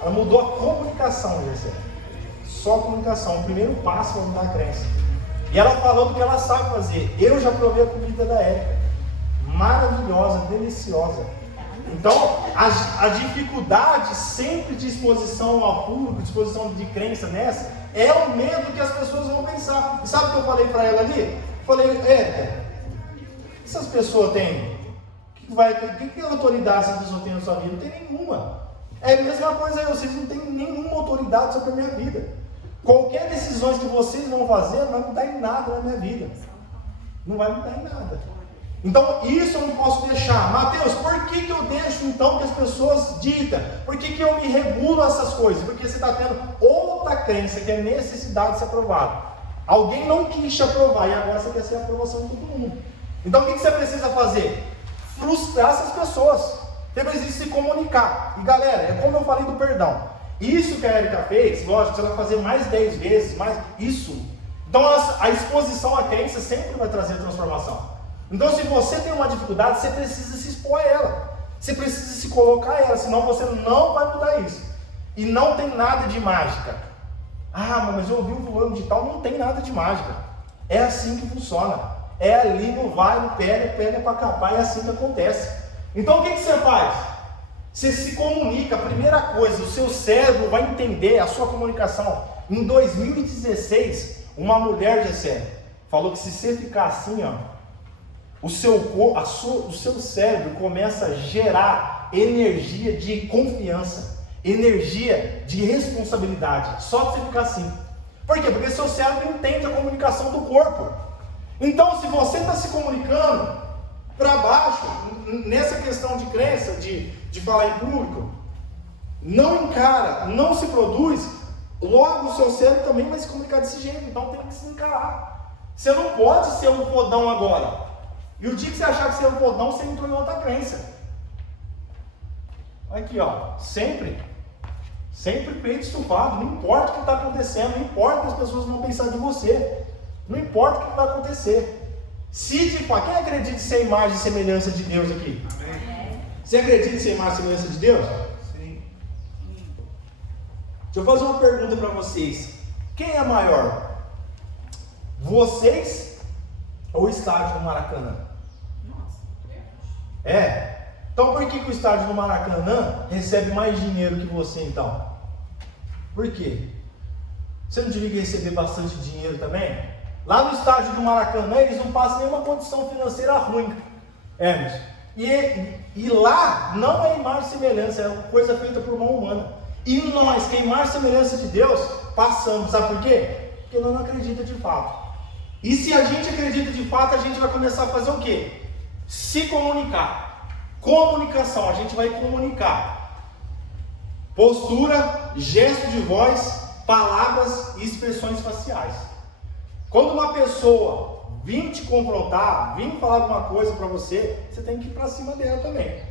Ela mudou a comunicação, Gerson. Só a comunicação, o primeiro passo para mudar a crença. E ela falou do que ela sabe fazer. Eu já provei a comida da Érica. Maravilhosa, deliciosa. Então, a dificuldade sempre de exposição ao público, de exposição de crença nessa, é o medo que as pessoas vão pensar. E sabe o que eu falei para ela ali? Falei, Érica, essas pessoas têm? Que autoridade essa pessoa tem na sua vida? Não tem nenhuma. É a mesma coisa, vocês não têm nenhuma autoridade sobre a minha vida. Qualquer decisão que vocês vão fazer não vai mudar em nada na minha vida. Não vai mudar em nada. Então, isso eu não posso deixar. Mateus, por que eu deixo então que as pessoas ditam? Por que eu me regulo essas coisas? Porque você está tendo outra crença, que é necessidade de ser aprovado. Alguém não quis te aprovar e agora você quer ser a aprovação de todo mundo. Então, o que você precisa fazer? Frustrar essas pessoas. Você precisa se comunicar. E galera, é como eu falei do perdão. Isso que a Érica fez, lógico, você vai fazer mais 10 vezes, mais isso. Então, a exposição à crença sempre vai trazer transformação. Então, se você tem uma dificuldade, você precisa se expor a ela. Você precisa se colocar a ela, senão você não vai mudar isso. E não tem nada de mágica. Ah, mas eu ouvi um fulano de tal, não tem nada de mágica. É assim que funciona. É ali, no vai, no pega para capar, é assim que acontece. Então, o que você faz? Você se comunica. A primeira coisa, o seu cérebro vai entender a sua comunicação. Em 2016, uma mulher, Gessé, falou que se você ficar assim, ó, o seu cérebro começa a gerar energia de confiança, energia de responsabilidade, só para você ficar assim. Por quê? Porque seu cérebro entende a comunicação do corpo. Então, se você está se comunicando para baixo, nessa questão de crença, de falar em público, não encara, não se produz, logo o seu cérebro também vai se comunicar desse jeito. Então tem que se encarar. Você não pode ser um fodão agora. E o dia que você achar que você é um fodão, você entrou em outra crença. Aqui, ó, sempre peito estufado, não importa o que está acontecendo, não importa o que as pessoas vão pensar de você, não importa o que vai acontecer. Se de fato, quem acredita em ser imagem e semelhança de Deus aqui? Amém. Você acredita em ser imagem e semelhança de Deus? Sim. Deixa eu fazer uma pergunta para vocês. Quem é maior? Vocês ou o estádio do Maracanã? É? Então por que o estádio do Maracanã recebe mais dinheiro que você então? Por quê? Você não devia receber bastante dinheiro também? Lá no estádio do Maracanã, eles não passam nenhuma condição financeira ruim, Emerson. E lá não é imagem e semelhança, é coisa feita por mão humana. E nós, que é imagem e semelhança de Deus, passamos. Sabe por quê? Porque nós não acreditamos de fato. E se a gente acredita de fato, a gente vai começar a fazer o quê? Se comunicar. Comunicação, a gente vai comunicar. Postura, gesto de voz, palavras e expressões faciais. Quando uma pessoa vir te confrontar, vir falar alguma coisa para você, você tem que ir para cima dela também.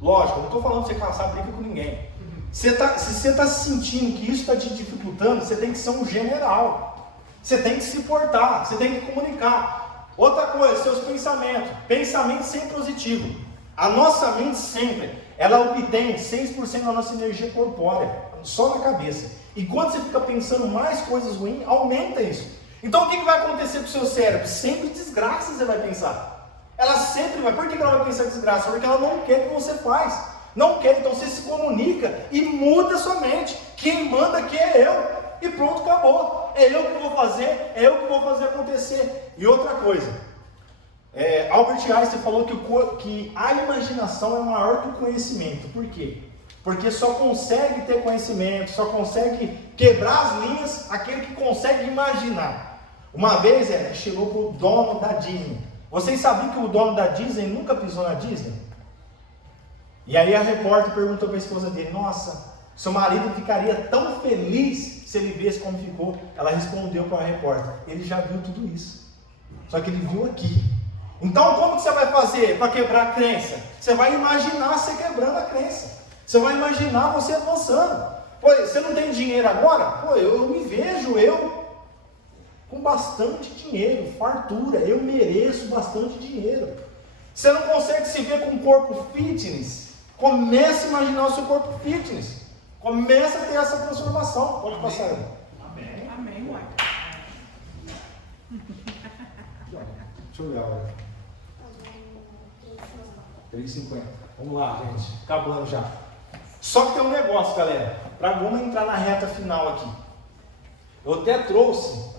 Lógico, eu não estou falando para você caçar briga com ninguém. Se você está sentindo que isso está te dificultando, você tem que ser um general. Você tem que se portar, você tem que comunicar. Outra coisa, seus pensamentos. Pensamento sempre positivo. A nossa mente sempre, ela obtém 6% da nossa energia corpórea, só na cabeça. E quando você fica pensando mais coisas ruins, aumenta isso. Então o que vai acontecer com o seu cérebro? Sempre desgraça você vai pensar. Ela sempre vai. Por que ela vai pensar desgraça? Porque ela não quer que você faz. Não quer, então você se comunica e muda a sua mente. Quem manda aqui é eu. E pronto, acabou. É eu que vou fazer, é eu que vou fazer acontecer. E outra coisa, Albert Einstein falou que a imaginação é maior que o conhecimento. Por quê? Porque só consegue ter conhecimento, só consegue quebrar as linhas aquele que consegue imaginar. Uma vez chegou para o dono da Disney. Vocês sabiam que o dono da Disney nunca pisou na Disney? E aí a repórter perguntou para a esposa dele: nossa, seu marido ficaria tão feliz se ele visse como ficou. Ela respondeu para a repórter: ele já viu tudo isso, só que ele viu aqui. Então como que você vai fazer para quebrar a crença? Você vai imaginar você quebrando a crença. Você vai imaginar você avançando. Pô, você não tem dinheiro agora? Pô, eu me vejo com bastante dinheiro, fartura. Eu mereço bastante dinheiro. Você não consegue se ver com um corpo fitness? Comece a imaginar o seu corpo fitness. Comece a ter essa transformação. Pode passar aí. Amém. Amém, uai. Deixa eu olhar, olha. 3,50. Vamos lá, gente. Acabando já. Só que tem um negócio, galera. Vamos entrar na reta final aqui. Eu até trouxe.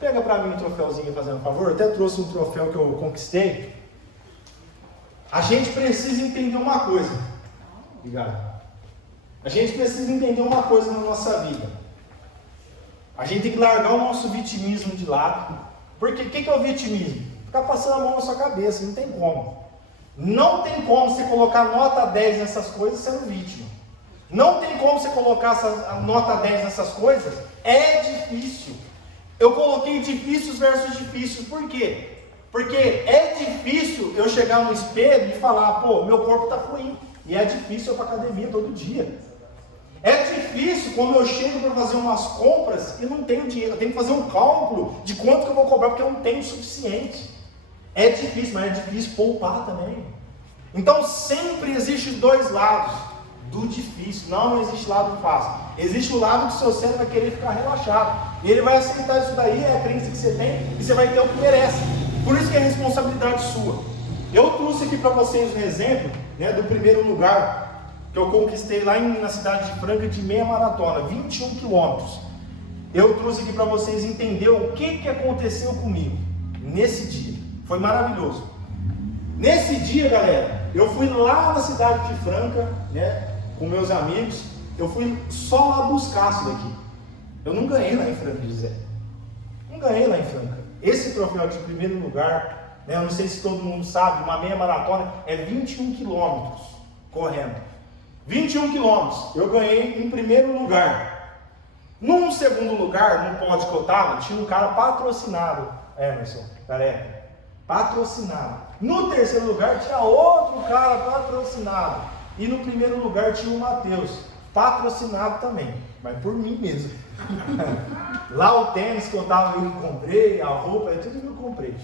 Pega pra mim um troféuzinho, fazendo um favor. Eu até trouxe um troféu que eu conquistei. A gente precisa entender uma coisa. Obrigado. A gente precisa entender uma coisa na nossa vida. A gente tem que largar o nosso vitimismo de lado. Porque o que é o vitimismo? Ficar passando a mão na sua cabeça. Não tem como. Não tem como você colocar nota 10 nessas coisas sendo vítima. Não tem como você colocar a nota 10 nessas coisas. É difícil. Eu coloquei difíceis versus difíceis. Por quê? Porque é difícil eu chegar no espelho e falar: pô, meu corpo está ruim. E é difícil eu ir para academia todo dia. É difícil quando eu chego para fazer umas compras e não tenho dinheiro. Eu tenho que fazer um cálculo de quanto que eu vou cobrar porque eu não tenho o suficiente. É difícil, mas é difícil poupar também. Então sempre existe dois lados do difícil. Não existe lado fácil. Existe o lado que o seu cérebro vai querer ficar relaxado. E ele vai aceitar isso daí, é a crença que você tem, e você vai ter o que merece. Por isso que é responsabilidade sua. Eu trouxe aqui para vocês um exemplo, né, do primeiro lugar que eu conquistei lá na cidade de Franca, de meia maratona, 21 quilômetros. Eu trouxe aqui para vocês entender o que aconteceu comigo nesse dia. Foi maravilhoso. Nesse dia, galera, eu fui lá na cidade de Franca, né, com meus amigos. Eu fui só lá buscar isso daqui. Eu não ganhei lá em Franca, José. Não ganhei lá em Franca. Esse troféu de primeiro lugar, né, eu não sei se todo mundo sabe, uma meia maratona é 21 quilômetros correndo. 21 quilômetros. Eu ganhei em primeiro lugar. Num segundo lugar, no pódio que eu estava, tinha um cara patrocinado. Emerson, galera. Patrocinado. No terceiro lugar tinha outro cara patrocinado. E no primeiro lugar tinha o Matheus, patrocinado também, mas por mim mesmo. Lá o tênis que eu comprei, a roupa, é tudo que eu comprei.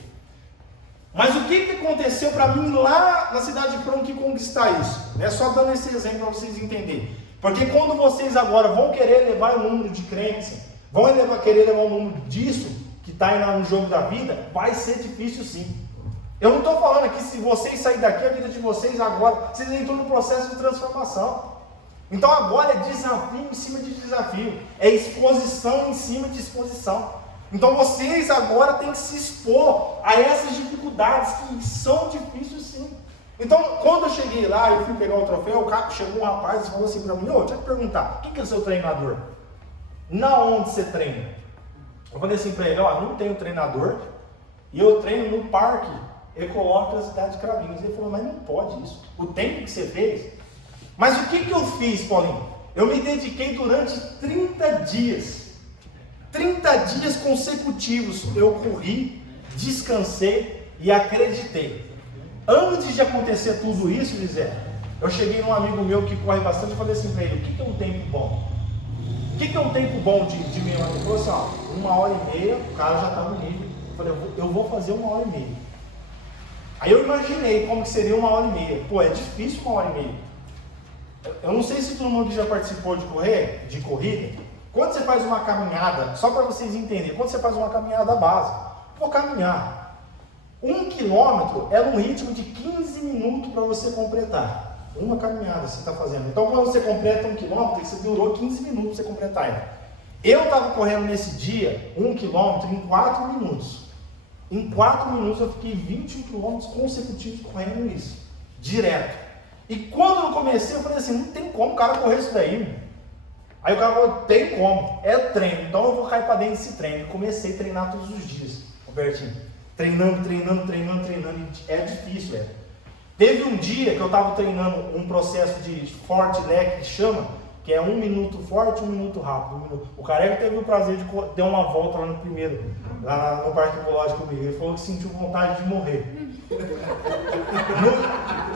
Mas o que aconteceu para mim lá na cidade de Franca que conquistar isso? É só dando esse exemplo para vocês entenderem. Porque quando vocês agora vão querer levar o número de crentes, vão querer levar o número disso, que está aí no jogo da vida, vai ser difícil sim. Eu não estou falando aqui, se vocês saírem daqui, a vida de vocês agora, vocês entram no processo de transformação. Então agora é desafio em cima de desafio, é exposição em cima de exposição. Então vocês agora têm que se expor a essas dificuldades que são difíceis sim. Então quando eu cheguei lá, eu fui pegar o troféu, chegou um rapaz e falou assim para mim: deixa eu te perguntar, quem que é o seu treinador? Na onde você treina? Eu falei assim para ele: não tenho treinador e eu treino no Parque Ecológico da cidade de Cravinhos. Ele falou: mas não pode isso, o tempo que você fez. Mas o que eu fiz, Paulinho? Eu me dediquei durante 30 dias. 30 dias consecutivos eu corri, descansei e acreditei. Antes de acontecer tudo isso, Gisele, eu cheguei num amigo meu que corre bastante e falei assim para ele: o que é um tempo bom? O que é um tempo bom de meia hora? Ele falou assim: 1h30, o cara já está no nível. Eu falei: eu vou fazer 1h30. Aí eu imaginei como que seria 1h30. Pô, é difícil 1h30. Eu não sei se todo mundo já participou de corrida. Quando você faz uma caminhada, só para vocês entenderem, quando você faz uma caminhada base, vou caminhar. 1 quilômetro é um ritmo de 15 minutos para você completar. Uma caminhada você está fazendo. Então quando você completa 1 quilômetro, você durou 15 minutos para você completar ela. Eu estava correndo nesse dia 1 quilômetro em 4 minutos. Em 4 minutos eu fiquei 21 quilômetros consecutivos correndo isso, direto. E quando eu comecei, eu falei assim: não tem como o cara correr isso daí. Aí o cara falou: tem como, é treino, então eu vou cair para dentro desse treino. E comecei a treinar todos os dias, Robertinho. Treinando, é difícil, velho. Teve um dia que eu estava treinando um processo de forte leg que chama, que é 1 minuto forte, 1 minuto rápido. O Careca teve o prazer de dar uma volta lá no primeiro, lá no Parque Ecológico comigo. Ele falou que sentiu vontade de morrer.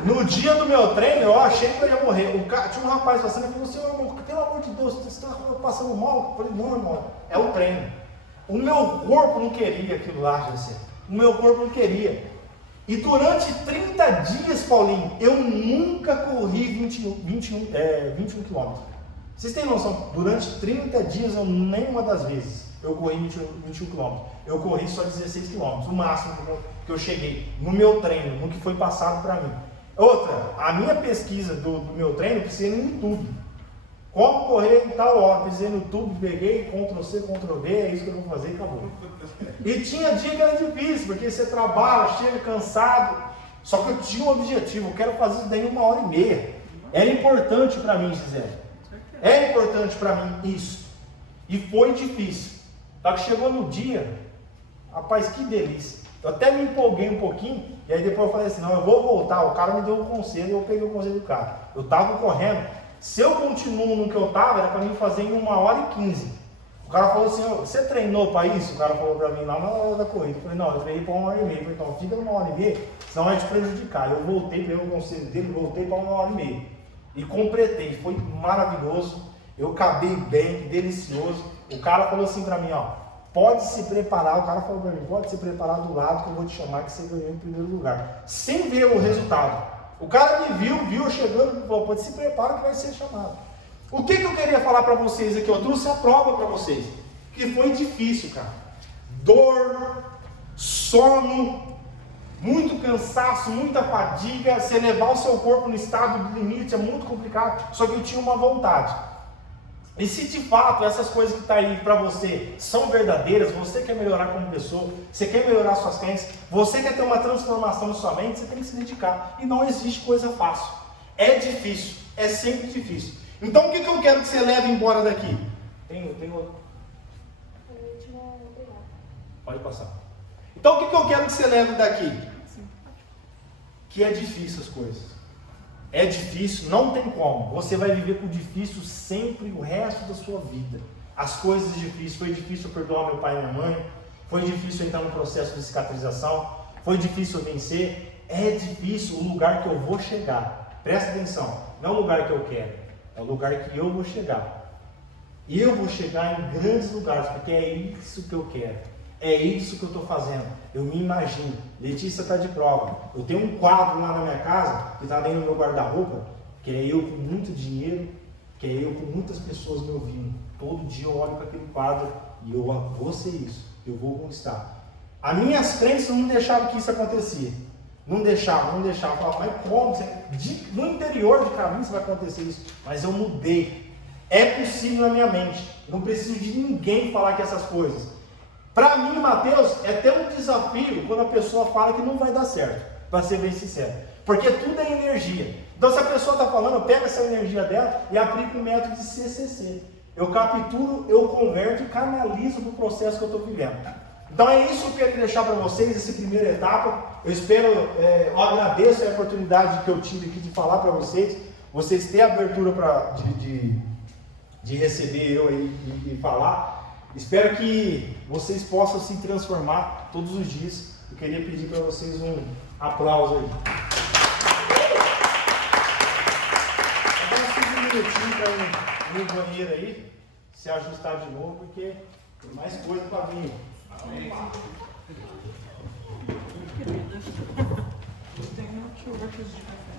No dia do meu treino, eu achei que eu ia morrer. Tinha um rapaz passando e falou assim: irmão, pelo amor de Deus, você está passando mal? Eu falei: não, irmão, é o treino. O meu corpo não queria aquilo lá, José. O meu corpo não queria. E durante 30 dias, Paulinho, eu nunca corri 21 quilômetros. Vocês têm noção? Durante 30 dias, nenhuma das vezes eu corri 21 quilômetros. Eu corri só 16 quilômetros, o máximo que eu cheguei no meu treino, no que foi passado para mim. Outra, a minha pesquisa do meu treino, eu precisei no YouTube. Como correr em tal hora, precisei no YouTube, peguei, Ctrl+C, Ctrl+V, é isso que eu vou fazer e acabou. E tinha dia que era difícil, porque você trabalha, chega cansado, só que eu tinha um objetivo: eu quero fazer isso daí em 1h30. Era importante para mim, Gisele. Era importante para mim isso. E foi difícil. Só que chegou no dia, rapaz, que delícia. Eu até me empolguei um pouquinho, e aí depois eu falei assim: não, eu vou voltar. O cara me deu um conselho, eu peguei o conselho do cara. Eu estava correndo, se eu continuo no que eu estava, era para mim fazer em 1h15. O cara falou assim: você treinou para isso? O cara falou para mim lá na hora da corrida. Eu falei: não, eu treinei para 1h30. Eu falei: então fica 1h30, senão vai te prejudicar. Eu voltei, peguei o conselho dele, voltei para 1h30. E completei, foi maravilhoso. Eu acabei bem, delicioso. O cara falou assim para mim: pode se preparar. O cara falou para mim: pode se preparar do lado que eu vou te chamar, que você ganhou em primeiro lugar. Sem ver o resultado. O cara me viu eu chegando e falou: pode se preparar que vai ser chamado. O que eu queria falar para vocês aqui? Eu trouxe a prova para vocês. Que foi difícil, cara. Dor, sono, muito cansaço, muita fadiga. Você levar o seu corpo no estado de limite é muito complicado. Só que eu tinha uma vontade. E se de fato essas coisas que estão aí para você são verdadeiras, você quer melhorar como pessoa, você quer melhorar suas crenças, você quer ter uma transformação na sua mente, você tem que se dedicar. E não existe coisa fácil. É difícil, é sempre difícil. Então o que eu quero que você leve embora daqui? Tem outro? Pode passar. Então o que eu quero que você leve daqui? Que é difícil as coisas. É difícil, não tem como. Você vai viver com o difícil sempre o resto da sua vida. As coisas difíceis. Foi difícil perdoar meu pai e minha mãe. Foi difícil entrar no processo de cicatrização. Foi difícil vencer. É difícil o lugar que eu vou chegar. Presta atenção. Não é o lugar que eu quero. É o lugar que eu vou chegar. E eu vou chegar em grandes lugares, porque é isso que eu quero. É isso que eu estou fazendo. Eu me imagino. Letícia está de prova. Eu tenho um quadro lá na minha casa, que está dentro do meu guarda-roupa, que é eu com muito dinheiro, que é eu com muitas pessoas me ouvindo. Todo dia eu olho para aquele quadro e eu vou ser isso. Eu vou conquistar. As minhas crenças não deixaram que isso acontecia. Não deixava. Eu falava, mas como? No interior de caminho vai acontecer isso. Mas eu mudei. É possível na minha mente. Eu não preciso de ninguém falar que essas coisas. Para mim, Mateus, é até um desafio quando a pessoa fala que não vai dar certo. Para ser bem sincero. Porque tudo é energia. Então se a pessoa está falando, eu pego essa energia dela e aplico o método de CCC. Eu capturo, eu converto e canalizo para o processo que eu estou vivendo. Então é isso que eu quero deixar para vocês, essa primeira etapa. Eu espero, eu agradeço a oportunidade que eu tive aqui de falar para vocês. Vocês têm abertura de receber eu aí e falar. Espero que vocês possam se transformar todos os dias. Eu queria pedir para vocês um aplauso aí. Agora um minutinho para ir no banheiro aí, se ajustar de novo, porque tem mais coisa para vir. Tem outro de café.